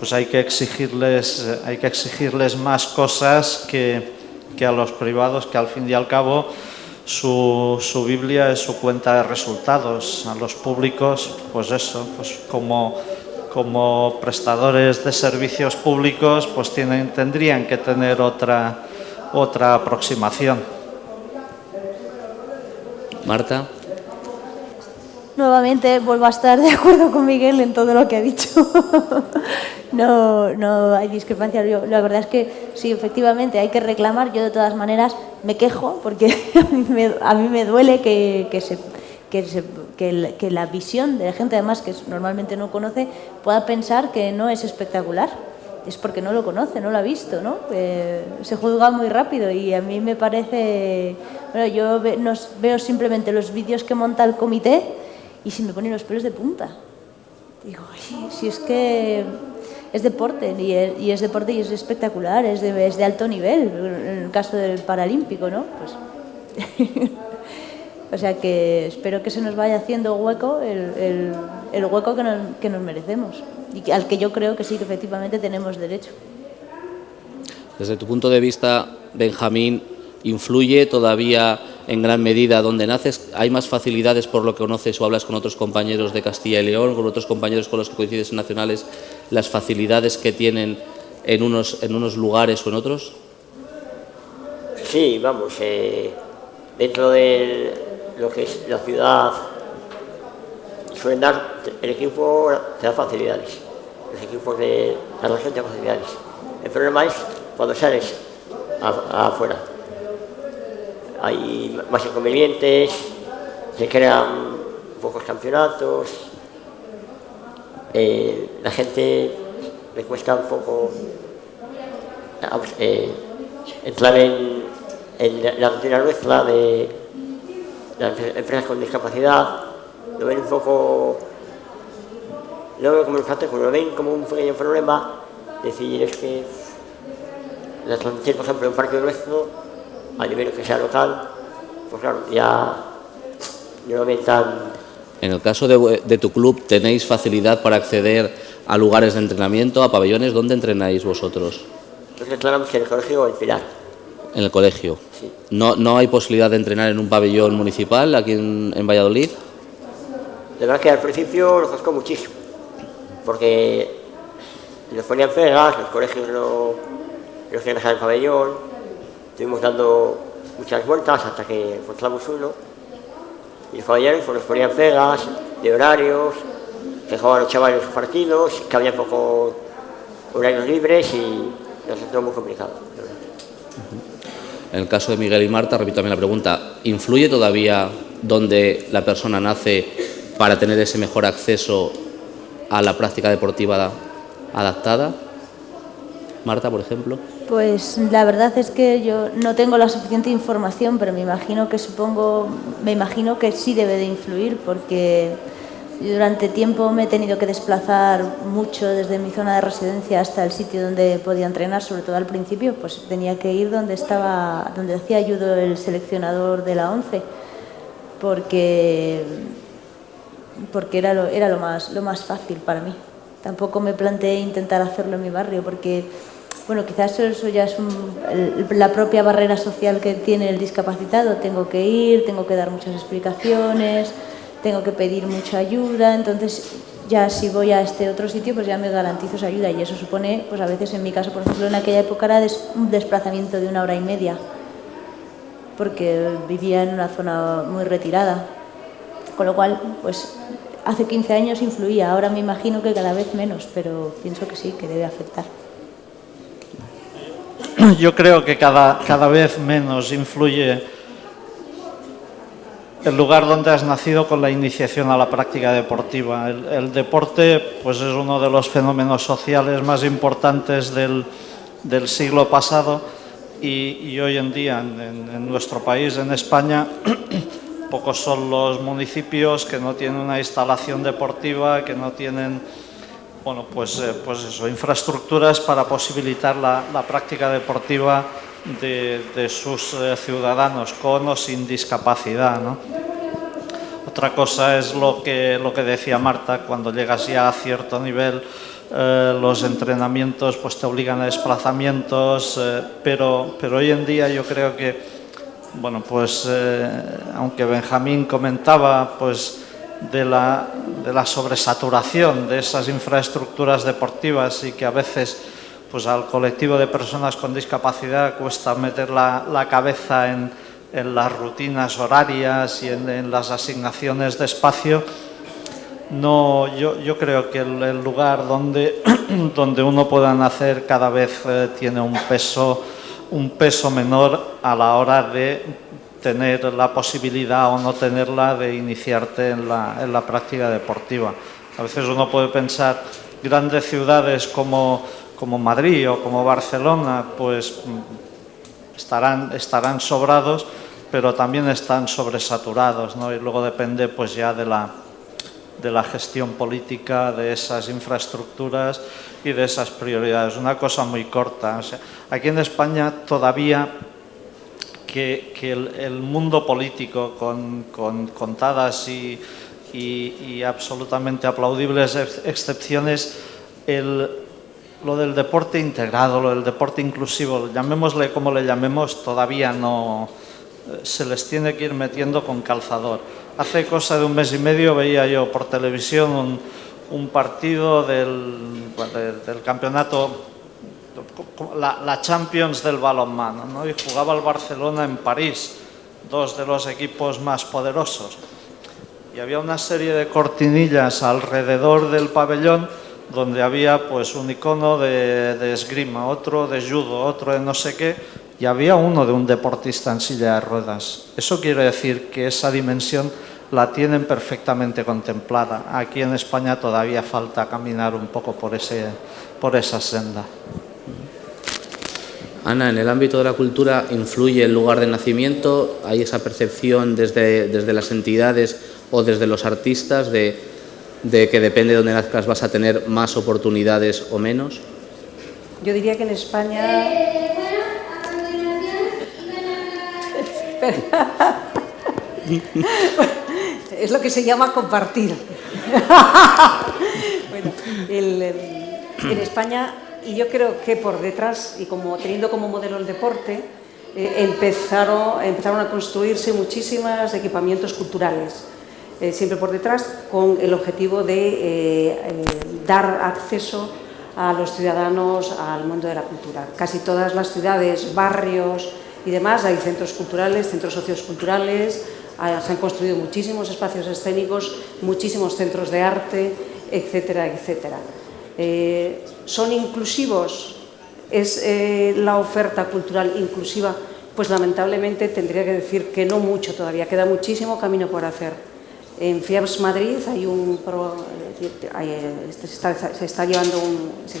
pues hay que exigirles más cosas que a los privados, que al fin y al cabo su Biblia es su cuenta de resultados. A los públicos, pues eso, pues como prestadores de servicios públicos, pues tendrían que tener otra aproximación. Marta. Nuevamente vuelvo a estar de acuerdo con Miguel en todo lo que ha dicho. No hay discrepancia. La verdad es que sí, efectivamente hay que reclamar. Yo de todas maneras me quejo porque a mí me duele que la visión de la gente, además que normalmente no conoce, pueda pensar que no es espectacular. Es porque no lo conoce, no lo ha visto, ¿no? Se juzga muy rápido y a mí me parece... Bueno, yo veo simplemente los vídeos que monta el comité y se me ponen los pelos de punta. Digo, si es que es deporte y es deporte y es espectacular, es de alto nivel, en el caso del Paralímpico, ¿no? Pues... O sea que espero que se nos vaya haciendo hueco el hueco que nos merecemos y al que yo creo que sí, que efectivamente tenemos derecho. Desde tu punto de vista, Benjamín, ¿influye todavía en gran medida donde naces? ¿Hay más facilidades por lo que conoces o hablas con otros compañeros de Castilla y León, con otros compañeros con los que coincides en nacionales, las facilidades que tienen en unos lugares o en otros? Sí, vamos, dentro de lo que es la ciudad, suelen dar, el equipo te da facilidades, los equipos de la región te dan facilidades. El problema es cuando sales afuera. Hay más inconvenientes, se crean pocos campeonatos, la gente le cuesta un poco entrar en la rutina nuestra de las empresas con discapacidad. Lo ven un poco, no lo ven como un factor, lo ven como un pequeño problema. Decir, es que la transmisión, por ejemplo, en un partido nuestro, a nivel que sea local, pues claro, ya no lo ven tan... En el caso de tu club, ¿tenéis facilidad para acceder a lugares de entrenamiento, a pabellones? ¿Dónde entrenáis vosotros? Nosotros entrenamos en el colegio El Pilar. En el colegio. Sí. ¿No hay posibilidad de entrenar en un pabellón municipal aquí en Valladolid? La verdad que al principio nos costó muchísimo, porque nos ponían pegas, los colegios no querían dejar el pabellón, estuvimos dando muchas vueltas hasta que encontramos uno, y los pabellones pues, nos ponían pegas de horarios, que jugaban los chavales sus partidos, que había pocos horarios libres y nos resultó muy complicado. En el caso de Miguel y Marta, repito también la pregunta, ¿influye todavía donde la persona nace para tener ese mejor acceso a la práctica deportiva adaptada? Marta, por ejemplo. Pues la verdad es que yo no tengo la suficiente información, pero me imagino que sí debe de influir, porque durante tiempo me he tenido que desplazar mucho desde mi zona de residencia hasta el sitio donde podía entrenar, sobre todo al principio, pues tenía que ir donde hacía judo el seleccionador de la 11, porque era lo más fácil para mí. Tampoco me planteé intentar hacerlo en mi barrio, porque bueno, quizás eso ya es la propia barrera social que tiene el discapacitado. Tengo que ir, tengo que dar muchas explicaciones, tengo que pedir mucha ayuda, entonces ya si voy a este otro sitio pues ya me garantizo esa ayuda, y eso supone, pues a veces en mi caso, por ejemplo, en aquella época era un desplazamiento de 1 hora y media. porque vivía en una zona muy retirada, con lo cual, pues hace 15 años influía, ahora me imagino que cada vez menos, pero pienso que sí, que debe afectar. Yo creo que cada vez menos influye el lugar donde has nacido con la iniciación a la práctica deportiva. El deporte pues es uno de los fenómenos sociales más importantes del siglo pasado y hoy en día en nuestro país, en España, pocos son los municipios que no tienen una instalación deportiva, que no tienen pues eso, infraestructuras para posibilitar la práctica deportiva de sus ciudadanos, con o sin discapacidad, ¿no? Otra cosa es lo que decía Marta, cuando llegas ya a cierto nivel, los entrenamientos pues te obligan a desplazamientos, pero hoy en día yo creo que, aunque Benjamín comentaba pues de la sobresaturación de esas infraestructuras deportivas y que a veces pues al colectivo de personas con discapacidad cuesta meter la cabeza en las rutinas horarias y en las asignaciones de espacio. No, yo creo que el lugar donde uno pueda nacer cada vez tiene un peso menor a la hora de tener la posibilidad o no tenerla de iniciarte en la práctica deportiva. A veces uno puede pensar grandes ciudades como Madrid o como Barcelona, pues estarán sobrados, pero también están sobresaturados, ¿no? Y luego depende pues ya de la gestión política de esas infraestructuras y de esas prioridades. Una cosa muy corta. O sea, aquí en España todavía que el mundo político, con contadas y absolutamente aplaudibles excepciones, lo del deporte integrado, lo del deporte inclusivo, llamémosle como le llamemos, todavía no se les tiene que ir metiendo con calzador. Hace cosa de un mes y medio veía yo por televisión un partido del campeonato, la Champions del balonmano, ¿no? Y jugaba el Barcelona en París, dos de los equipos más poderosos. Y había una serie de cortinillas alrededor del pabellón donde había pues un icono de esgrima, otro de judo, otro de no sé qué, y había uno de un deportista en silla de ruedas. Eso quiere decir que esa dimensión la tienen perfectamente contemplada. Aquí en España todavía falta caminar un poco por esa senda. Ana, en el ámbito de la cultura, ¿influye el lugar de nacimiento? ¿Hay esa percepción desde las entidades o desde los artistas de que depende de dónde nazcas vas a tener más oportunidades o menos? Yo diría que en España... Es lo que se llama compartir. Bueno, en España, y yo creo que por detrás, y teniendo como modelo el deporte, empezaron a construirse muchísimos equipamientos culturales. Siempre por detrás, con el objetivo de dar acceso a los ciudadanos al mundo de la cultura. Casi todas las ciudades, barrios y demás, hay centros culturales, centros socioculturales, se han construido muchísimos espacios escénicos, muchísimos centros de arte, etcétera, etcétera. ¿Son inclusivos? ¿Es la oferta cultural inclusiva? Pues lamentablemente tendría que decir que no mucho todavía, queda muchísimo camino por hacer. En FIABS Madrid se está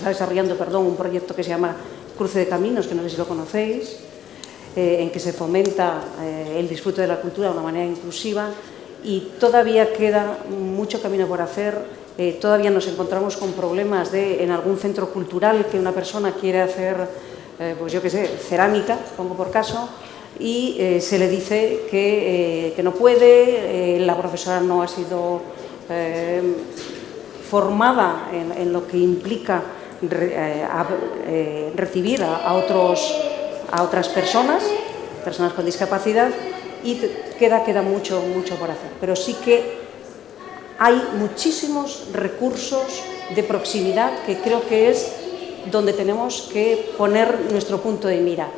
desarrollando un proyecto que se llama Cruce de Caminos, que no sé si lo conocéis, en que se fomenta el disfrute de la cultura de una manera inclusiva, y todavía queda mucho camino por hacer. Todavía nos encontramos con problemas en algún centro cultural que una persona quiere hacer, pues yo qué sé, cerámica, pongo por caso, y se le dice que no puede, la profesora no ha sido formada en lo que implica recibir a otras personas con discapacidad, y queda mucho por hacer. Pero sí que hay muchísimos recursos de proximidad que creo que es donde tenemos que poner nuestro punto de mira.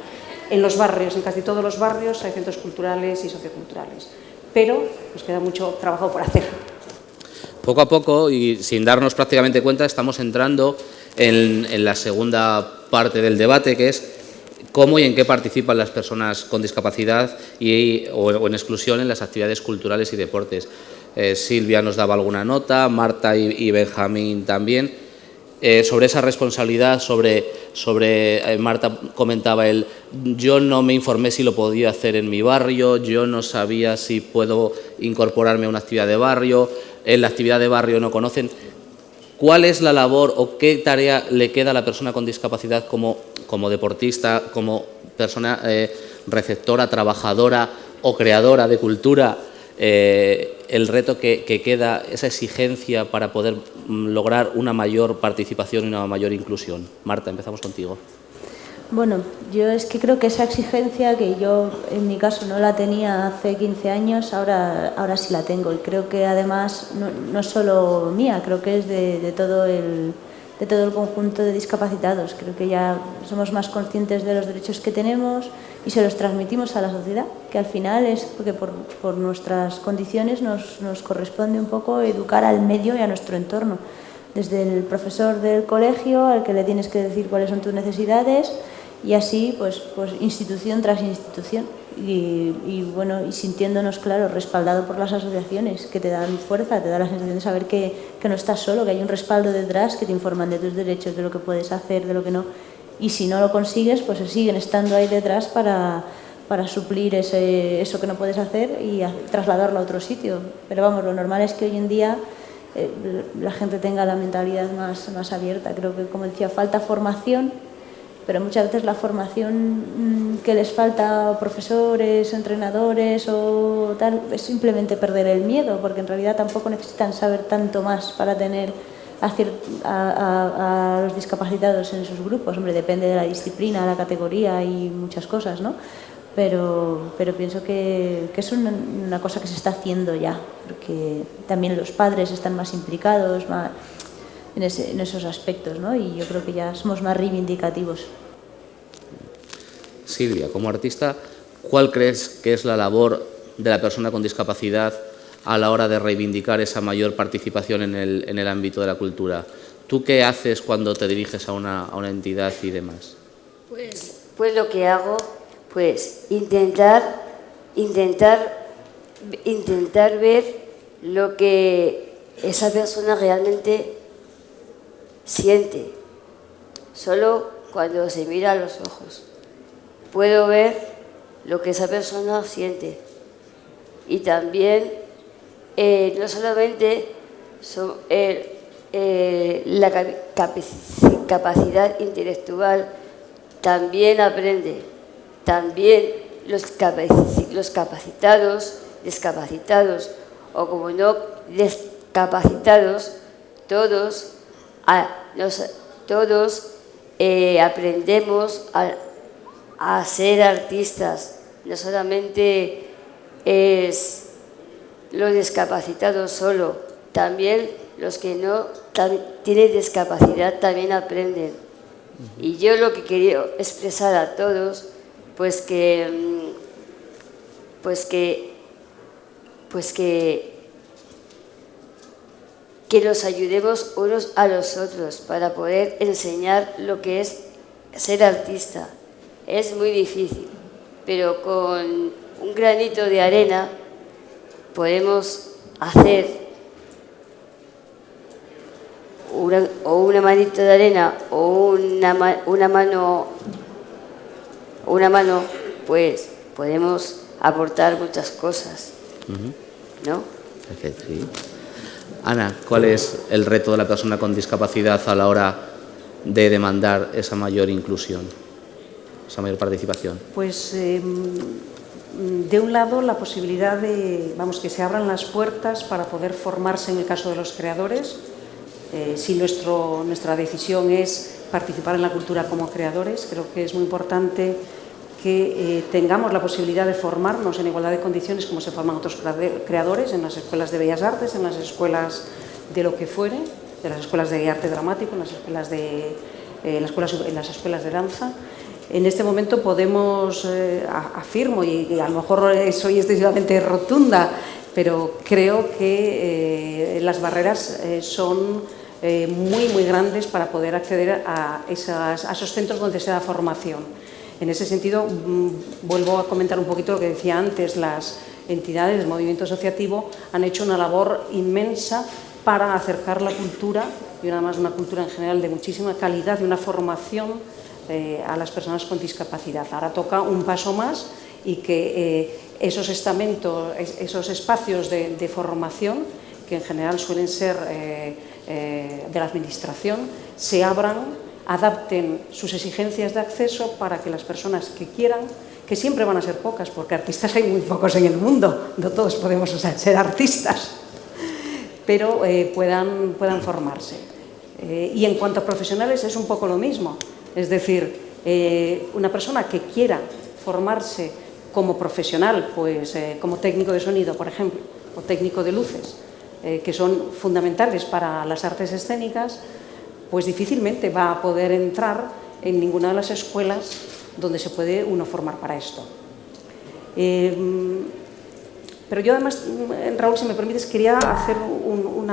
en los barrios, en casi todos los barrios hay centros culturales y socioculturales, pero nos queda mucho trabajo por hacer. Poco a poco y sin darnos prácticamente cuenta estamos entrando en la segunda parte del debate, que es cómo y en qué participan las personas con discapacidad o en exclusión en las actividades culturales y deportes. Silvia nos daba alguna nota, Marta y Benjamín también. Sobre esa responsabilidad, Marta comentaba yo no me informé si lo podía hacer en mi barrio, yo no sabía si puedo incorporarme a una actividad de barrio, en la actividad de barrio no conocen. ¿Cuál es la labor o qué tarea le queda a la persona con discapacidad como deportista, como persona receptora, trabajadora o creadora de cultura? El reto que queda, esa exigencia para poder lograr una mayor participación y una mayor inclusión. Marta, empezamos contigo. Bueno, yo es que creo que esa exigencia, que yo en mi caso no la tenía hace 15 años, ahora sí la tengo. Y creo que además no es solo mía, creo que es de todo el conjunto de discapacitados. Creo que ya somos más conscientes de los derechos que tenemos y se los transmitimos a la sociedad, que al final es porque por nuestras condiciones nos corresponde un poco educar al medio y a nuestro entorno. Desde el profesor del colegio al que le tienes que decir cuáles son tus necesidades y así pues institución tras institución y sintiéndonos, claro, respaldado por las asociaciones que te dan fuerza, te dan la sensación de saber que no estás solo, que hay un respaldo detrás, que te informan de tus derechos, de lo que puedes hacer, de lo que no, y si no lo consigues pues siguen estando ahí detrás para suplir eso que no puedes hacer y trasladarlo a otro sitio. Pero vamos, lo normal es que hoy en día la gente tenga la mentalidad más abierta. Creo que, como decía, falta formación, pero muchas veces la formación que les falta a profesores, entrenadores o tal, es simplemente perder el miedo, porque en realidad tampoco necesitan saber tanto más para tener a los discapacitados en sus grupos. Hombre, depende de la disciplina, la categoría y muchas cosas, ¿no? Pero pienso que es una cosa que se está haciendo ya, porque también los padres están más implicados en esos aspectos, ¿no? Y yo creo que ya somos más reivindicativos. Silvia, como artista, ¿cuál crees que es la labor de la persona con discapacidad a la hora de reivindicar esa mayor participación en el ámbito de la cultura? ¿Tú qué haces cuando te diriges a una entidad y demás? Pues lo que hago, pues intentar ver lo que esa persona realmente siente. Solo cuando se mira a los ojos puedo ver lo que esa persona siente. Y también no solamente la capacidad intelectual, también aprende. También los capacitados, discapacitados o como no discapacitados, todos aprendemos a ser artistas. No solamente es los discapacitados solo, también los que no tienen discapacidad también aprenden. Y yo lo que quería expresar a todos, pues que nos ayudemos unos a los otros para poder enseñar lo que es ser artista. Es muy difícil, pero con un granito de arena podemos hacer una manito de arena o una mano, pues podemos aportar muchas cosas, ¿no? Perfecto, sí. Ana, ¿cuál es el reto de la persona con discapacidad a la hora de demandar esa mayor inclusión, esa mayor participación? Pues de un lado la posibilidad de, que se abran las puertas para poder formarse en el caso de los creadores. Si nuestra decisión es participar en la cultura como creadores, creo que es muy importante que tengamos la posibilidad de formarnos en igualdad de condiciones como se forman otros creadores en las escuelas de Bellas Artes, en las escuelas de lo que fuere, de las escuelas de arte dramático, en las escuelas de danza. En este momento podemos, afirmo, y a lo mejor soy excesivamente rotunda, pero creo que las barreras son muy grandes para poder acceder a esos centros donde se da formación. En ese sentido, vuelvo a comentar un poquito lo que decía antes. Las entidades del movimiento asociativo han hecho una labor inmensa para acercar la cultura, y además una cultura en general de muchísima calidad y una formación a las personas con discapacidad. Ahora toca un paso más y que esos estamentos, esos espacios de formación, que en general suelen ser de la administración, se abran, adapten sus exigencias de acceso para que las personas que quieran, que siempre van a ser pocas, porque artistas hay muy pocos en el mundo, no todos podemos ser artistas, pero puedan formarse. Y en cuanto a profesionales es un poco lo mismo, es decir, una persona que quiera formarse como profesional, pues como técnico de sonido, por ejemplo, o técnico de luces, que son fundamentales para las artes escénicas, pues difícilmente va a poder entrar en ninguna de las escuelas donde se puede uno formar para esto. Pero yo además, Raúl, si me permites, quería hacer un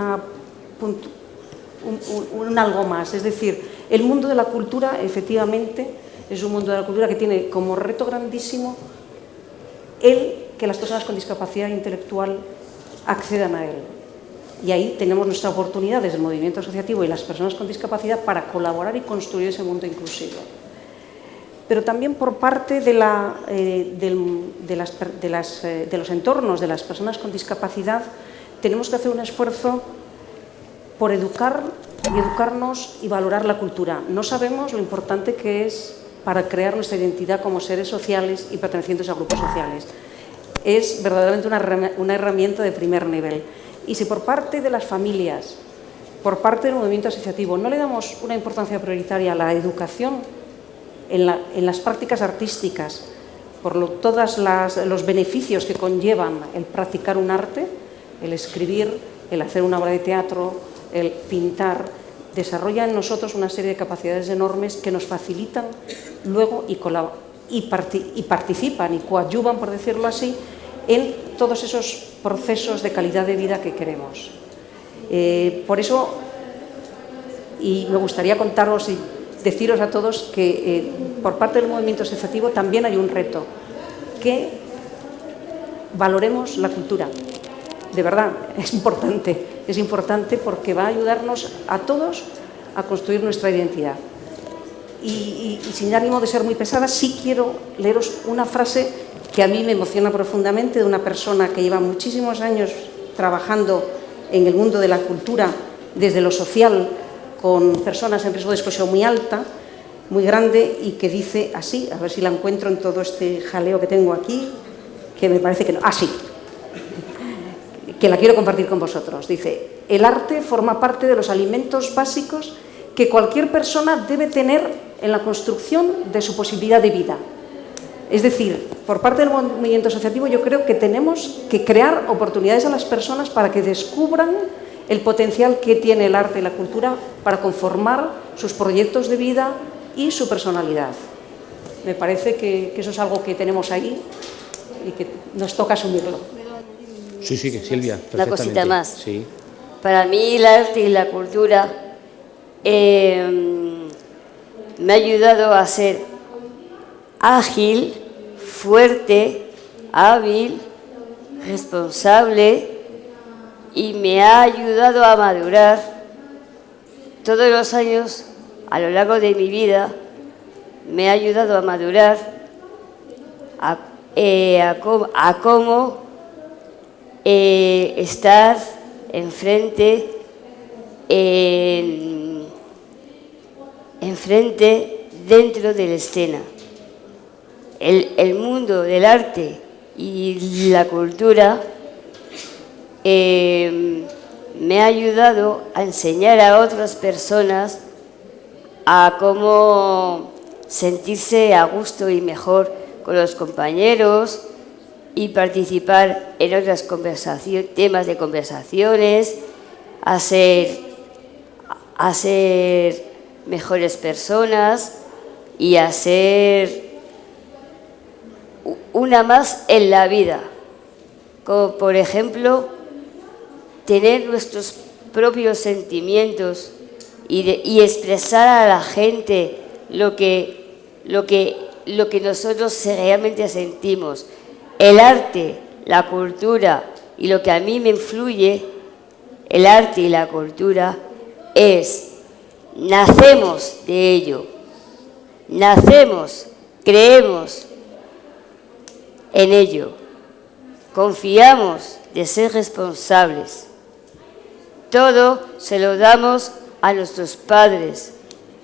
algo más. Es decir, el mundo de la cultura, efectivamente, es un mundo de la cultura que tiene como reto grandísimo que las personas con discapacidad intelectual accedan a él. Y ahí tenemos nuestra oportunidad desde el movimiento asociativo y las personas con discapacidad para colaborar y construir ese mundo inclusivo. Pero también por parte de los entornos de las personas con discapacidad tenemos que hacer un esfuerzo por educarnos y valorar la cultura. No sabemos lo importante que es para crear nuestra identidad como seres sociales y pertenecientes a grupos sociales. Es verdaderamente una herramienta de primer nivel. Y si por parte de las familias, por parte del movimiento asociativo, no le damos una importancia prioritaria a la educación en las prácticas artísticas, por todos los beneficios que conllevan el practicar un arte, el escribir, el hacer una obra de teatro, el pintar, desarrolla en nosotros una serie de capacidades enormes que nos facilitan luego y participan y coadyuvan, por decirlo así, en todos esos procesos de calidad de vida que queremos. Por eso, y me gustaría contaros y deciros a todos que por parte del movimiento asociativo también hay un reto, que valoremos la cultura. De verdad, es importante porque va a ayudarnos a todos a construir nuestra identidad. Y sin ánimo de ser muy pesada, sí quiero leeros una frase que a mí me emociona profundamente, de una persona que lleva muchísimos años trabajando en el mundo de la cultura, desde lo social, con personas en riesgo de exclusión muy alta, muy grande, y que dice así, a ver si la encuentro en todo este jaleo que tengo aquí, que me parece que no, sí, que la quiero compartir con vosotros. Dice: el arte forma parte de los alimentos básicos que cualquier persona debe tener en la construcción de su posibilidad de vida. Es decir, por parte del movimiento asociativo yo creo que tenemos que crear oportunidades a las personas para que descubran el potencial que tiene el arte y la cultura para conformar sus proyectos de vida y su personalidad. Me parece que eso es algo que tenemos ahí y que nos toca asumirlo. Sí, Silvia, perfectamente. Una cosita más. Sí. Para mí el arte y la cultura me ha ayudado a ser ágil, fuerte, hábil, responsable, y me ha ayudado a madurar todos los años a lo largo de mi vida. Me ha ayudado a madurar a cómo estar enfrente dentro de la escena. El mundo del arte y la cultura me ha ayudado a enseñar a otras personas a cómo sentirse a gusto y mejor con los compañeros y participar en otras temas de conversaciones, a ser mejores personas y a ser una más en la vida, como por ejemplo tener nuestros propios sentimientos y expresar a la gente lo que nosotros realmente sentimos. El arte, la cultura y lo que a mí me influye, el arte y la cultura, nacemos de ello, nacemos, creemos en ello, confiamos de ser responsables. Todo se lo damos a nuestros padres,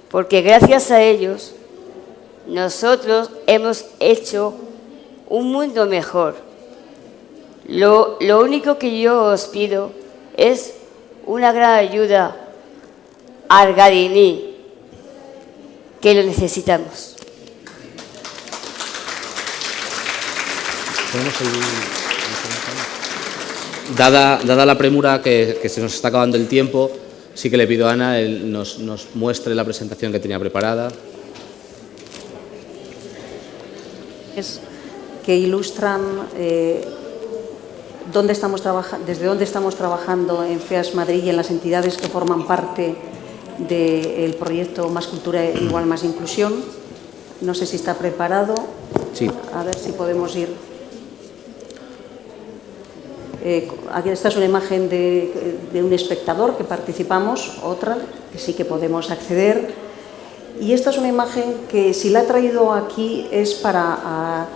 porque gracias a ellos nosotros hemos hecho un mundo mejor. Lo único que yo os pido es una gran ayuda al Gadiní, que lo necesitamos. Dada la premura que se nos está acabando el tiempo, sí que le pido a Ana nos muestre la presentación que tenía preparada. Que ilustran desde dónde estamos trabajando en FEAS Madrid y en las entidades que forman parte del proyecto Más Cultura Igual Más Inclusión. No sé si está preparado. Sí. A ver si podemos ir. Aquí esta es una imagen de un espectador que participamos, otra que sí que podemos acceder. Y esta es una imagen que, si la he traído aquí, es para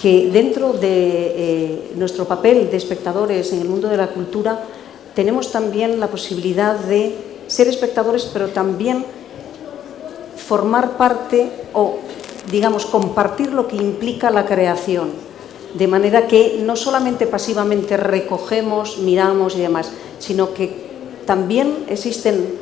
que dentro de nuestro papel de espectadores en el mundo de la cultura tenemos también la posibilidad de ser espectadores, pero también formar parte o, digamos, compartir lo que implica la creación. De manera que no solamente pasivamente recogemos, miramos y demás, sino que también existen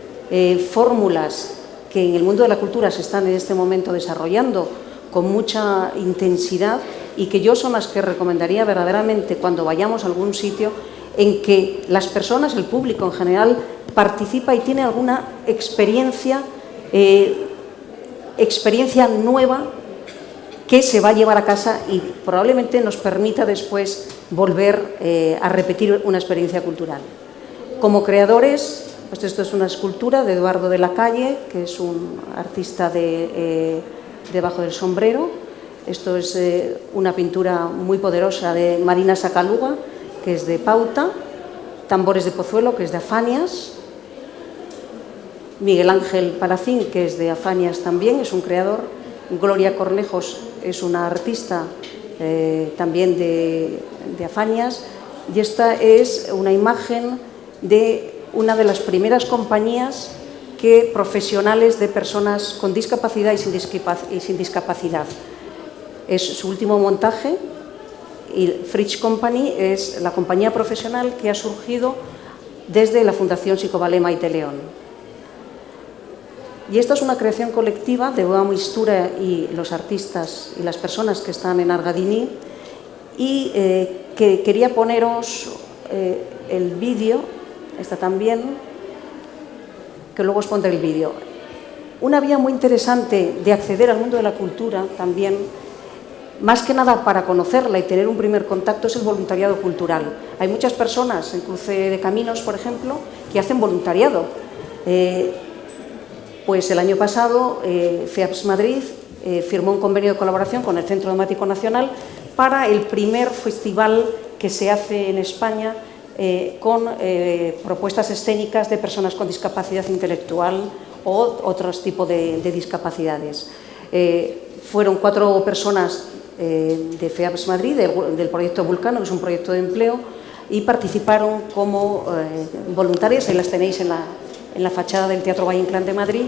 fórmulas que en el mundo de la cultura se están en este momento desarrollando con mucha intensidad y que yo son las que recomendaría verdaderamente cuando vayamos a algún sitio en que las personas, el público en general, participa y tiene alguna experiencia nueva que se va a llevar a casa y probablemente nos permita después volver a repetir una experiencia cultural. Como creadores, pues esto es una escultura de Eduardo de la Calle, que es un artista debajo del sombrero. Esto es una pintura muy poderosa de Marina Sacaluga, que es de Pauta. Tambores de Pozuelo, que es de Afanias. Miguel Ángel Palacín, que es de Afanias también, es un creador. Gloria Cornejos es una artista también de Afanias, y esta es una imagen de una de las primeras compañías profesionales de personas con discapacidad y sin discapacidad. Es su último montaje, y Fridge Company es la compañía profesional que ha surgido desde la Fundación Psicobalema y Teleón. Y esta es una creación colectiva de Boa Mistura y los artistas y las personas que están en Argadini, y que quería poneros el vídeo, esta también, que luego os pondré el vídeo. Una vía muy interesante de acceder al mundo de la cultura también, más que nada para conocerla y tener un primer contacto, es el voluntariado cultural. Hay muchas personas en Cruce de Caminos, por ejemplo, que hacen voluntariado. Pues el año pasado FEAS Madrid firmó un convenio de colaboración con el Centro Dramático Nacional para el primer festival que se hace en España con propuestas escénicas de personas con discapacidad intelectual o otros tipos de discapacidades. Fueron 4 personas de FEAS Madrid, del proyecto Vulcano, que es un proyecto de empleo, y participaron como voluntarias. Ahí las tenéis en la fachada del Teatro Valle Inclán de Madrid.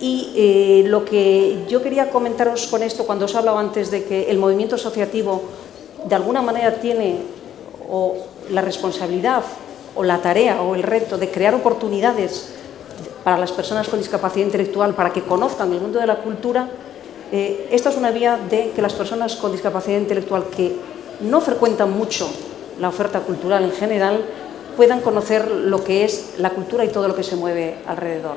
Y lo que yo quería comentaros con esto, cuando os hablaba antes de que el movimiento asociativo de alguna manera tiene o la responsabilidad o la tarea o el reto de crear oportunidades para las personas con discapacidad intelectual para que conozcan el mundo de la cultura, esta es una vía de que las personas con discapacidad intelectual que no frecuentan mucho la oferta cultural en general puedan conocer lo que es la cultura y todo lo que se mueve alrededor.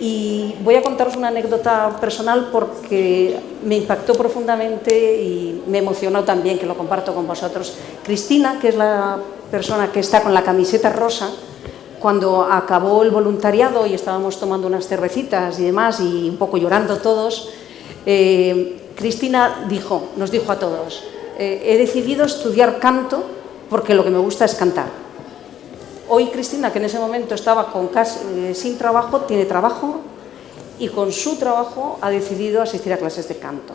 Y voy a contaros una anécdota personal porque me impactó profundamente y me emocionó también, que lo comparto con vosotros. Cristina, que es la persona que está con la camiseta rosa, cuando acabó el voluntariado y estábamos tomando unas cervecitas y demás y un poco llorando todos, Cristina nos dijo a todos, he decidido estudiar canto porque lo que me gusta es cantar. Hoy Cristina, que en ese momento estaba sin trabajo, tiene trabajo y con su trabajo ha decidido asistir a clases de canto.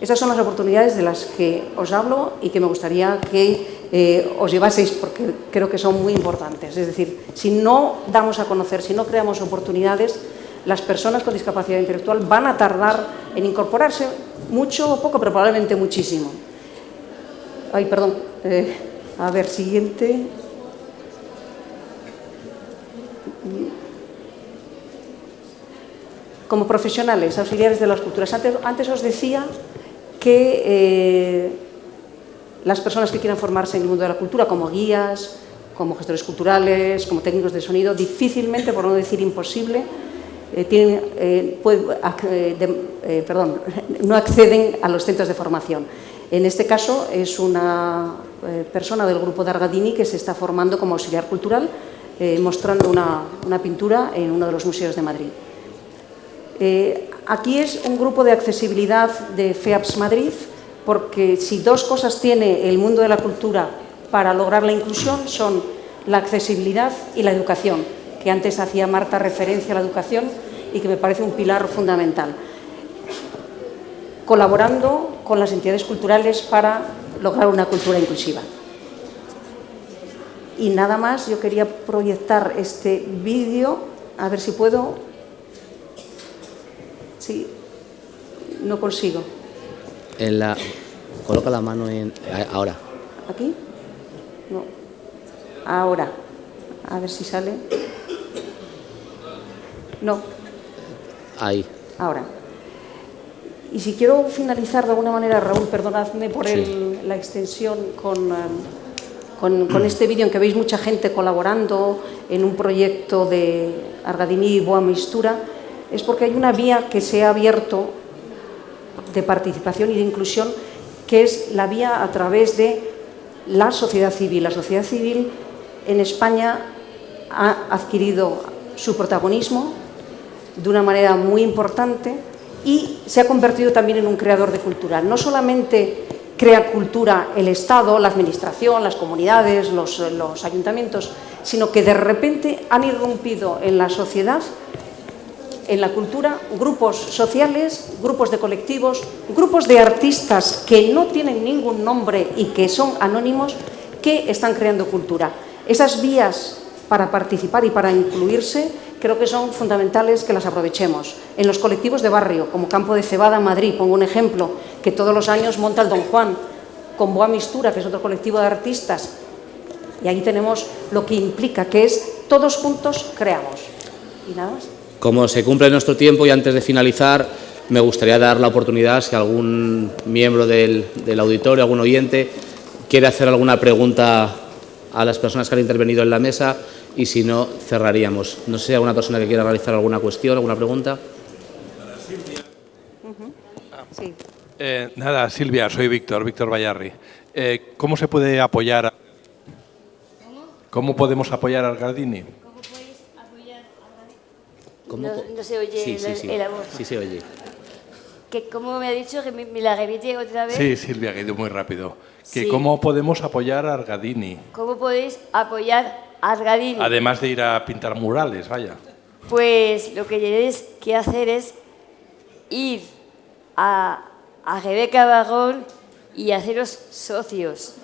Esas son las oportunidades de las que os hablo y que me gustaría que os llevaseis porque creo que son muy importantes. Es decir, si no damos a conocer, si no creamos oportunidades, las personas con discapacidad intelectual van a tardar en incorporarse mucho o poco, pero probablemente muchísimo. Ay, perdón. A ver, siguiente. Como profesionales, auxiliares de las culturas. Antes os decía que las personas que quieran formarse en el mundo de la cultura, como guías, como gestores culturales, como técnicos de sonido, difícilmente, por no decir imposible, no acceden a los centros de formación. En este caso es una persona del grupo de Argadini que se está formando como auxiliar cultural, mostrando una pintura en uno de los museos de Madrid. Aquí es un grupo de accesibilidad de FEAPS Madrid, porque si dos cosas tiene el mundo de la cultura para lograr la inclusión son la accesibilidad y la educación, que antes hacía Marta referencia a la educación y que me parece un pilar fundamental. Colaborando con las entidades culturales para lograr una cultura inclusiva. Y nada más, yo quería proyectar este vídeo, a ver si puedo. Sí, no consigo. Coloca la mano en... Ahora. ¿Aquí? No. Ahora. A ver si sale. No. Ahí. Ahora. Y si quiero finalizar de alguna manera, Raúl, perdonadme por la extensión con este vídeo en que veis mucha gente colaborando en un proyecto de Argadini y Boa Mistura, es porque hay una vía que se ha abierto de participación y de inclusión, que es la vía a través de la sociedad civil. La sociedad civil en España ha adquirido su protagonismo de una manera muy importante y se ha convertido también en un creador de cultura. No solamente crea cultura el Estado, la Administración, las comunidades, los ayuntamientos, sino que de repente han irrumpido en la sociedad, en la cultura, grupos sociales, grupos de colectivos, grupos de artistas que no tienen ningún nombre y que son anónimos, que están creando cultura. Esas vías para participar y para incluirse creo que son fundamentales que las aprovechemos. En los colectivos de barrio, como Campo de Cebada en Madrid, pongo un ejemplo, que todos los años monta el Don Juan, con Boa Mistura, que es otro colectivo de artistas, y ahí tenemos lo que implica, que es todos juntos creamos. Y nada más. Como se cumple nuestro tiempo y antes de finalizar, me gustaría dar la oportunidad, si algún miembro del auditorio, algún oyente, quiere hacer alguna pregunta a las personas que han intervenido en la mesa, y si no, cerraríamos. No sé si hay alguna persona que quiera realizar alguna cuestión, alguna pregunta. Sí. Nada, Silvia, soy Víctor Bayarri. ¿Cómo se puede apoyar? ¿Cómo podemos apoyar a Argadini? ¿Cómo podéis apoyar a Argadini? No se oye la voz. Sí se oye. ¿Cómo me ha dicho? ¿Que me la repite otra vez? Sí, Silvia, que he ido muy rápido. Sí. ¿Cómo podemos apoyar a Argadini? ¿Cómo podéis apoyar a Argadini? Además de ir a pintar murales, vaya. Pues lo que tenéis que hacer es ir a Rebeca Vagón y haceros socios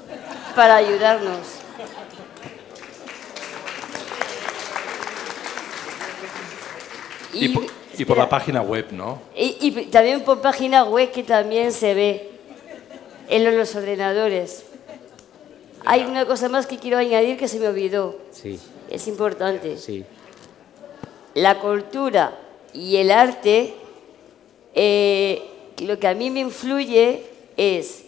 para ayudarnos. Y por la página web, ¿no? Y también por página web, que también se ve en los ordenadores. Hay una cosa más que quiero añadir que se me olvidó. Sí. Es importante. Sí. La cultura y el arte, lo que a mí me influye es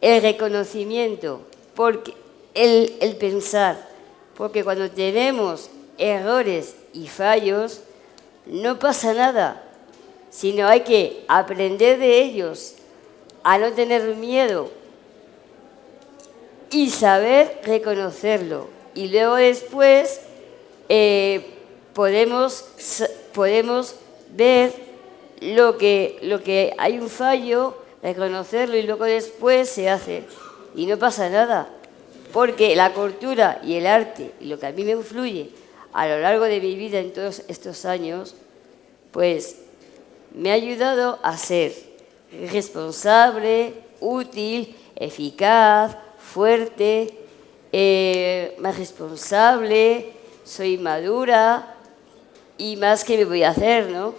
el reconocimiento, porque el pensar, porque cuando tenemos errores y fallos, no pasa nada, sino hay que aprender de ellos, a no tener miedo y saber reconocerlo. Y luego después podemos ver lo que hay un fallo, reconocerlo y luego después se hace. Y no pasa nada, porque la cultura y el arte, y lo que a mí me influye a lo largo de mi vida en todos estos años, pues me ha ayudado a ser responsable, útil, eficaz, fuerte, más responsable, soy madura y más que me voy a hacer, ¿no?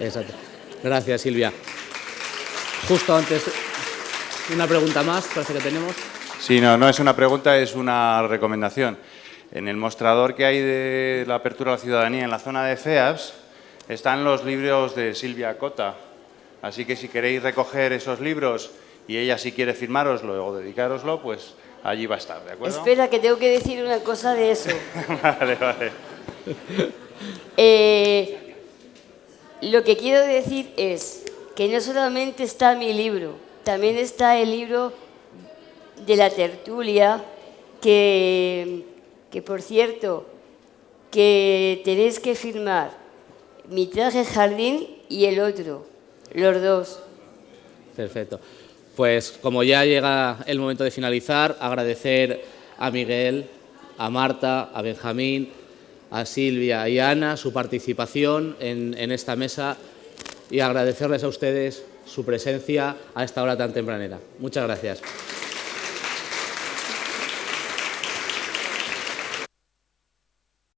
Exacto. Gracias, Silvia. Justo antes, una pregunta más, parece que tenemos. Sí, no es una pregunta, es una recomendación. En el mostrador que hay de la apertura a la ciudadanía en la zona de FEAPS están los libros de Silvia Cota. Así que si queréis recoger esos libros y ella si quiere firmároslo o dedicároslo, pues allí va a estar, ¿de acuerdo? Espera, que tengo que decir una cosa de eso. Vale. Lo que quiero decir es que no solamente está mi libro, también está el libro de la tertulia, que por cierto, que tenéis que firmar mi traje jardín y el otro, los dos. Perfecto. Pues como ya llega el momento de finalizar, agradecer a Miguel, a Marta, a Benjamín, a Silvia y a Ana su participación en esta mesa y agradecerles a ustedes su presencia a esta hora tan tempranera. Muchas gracias.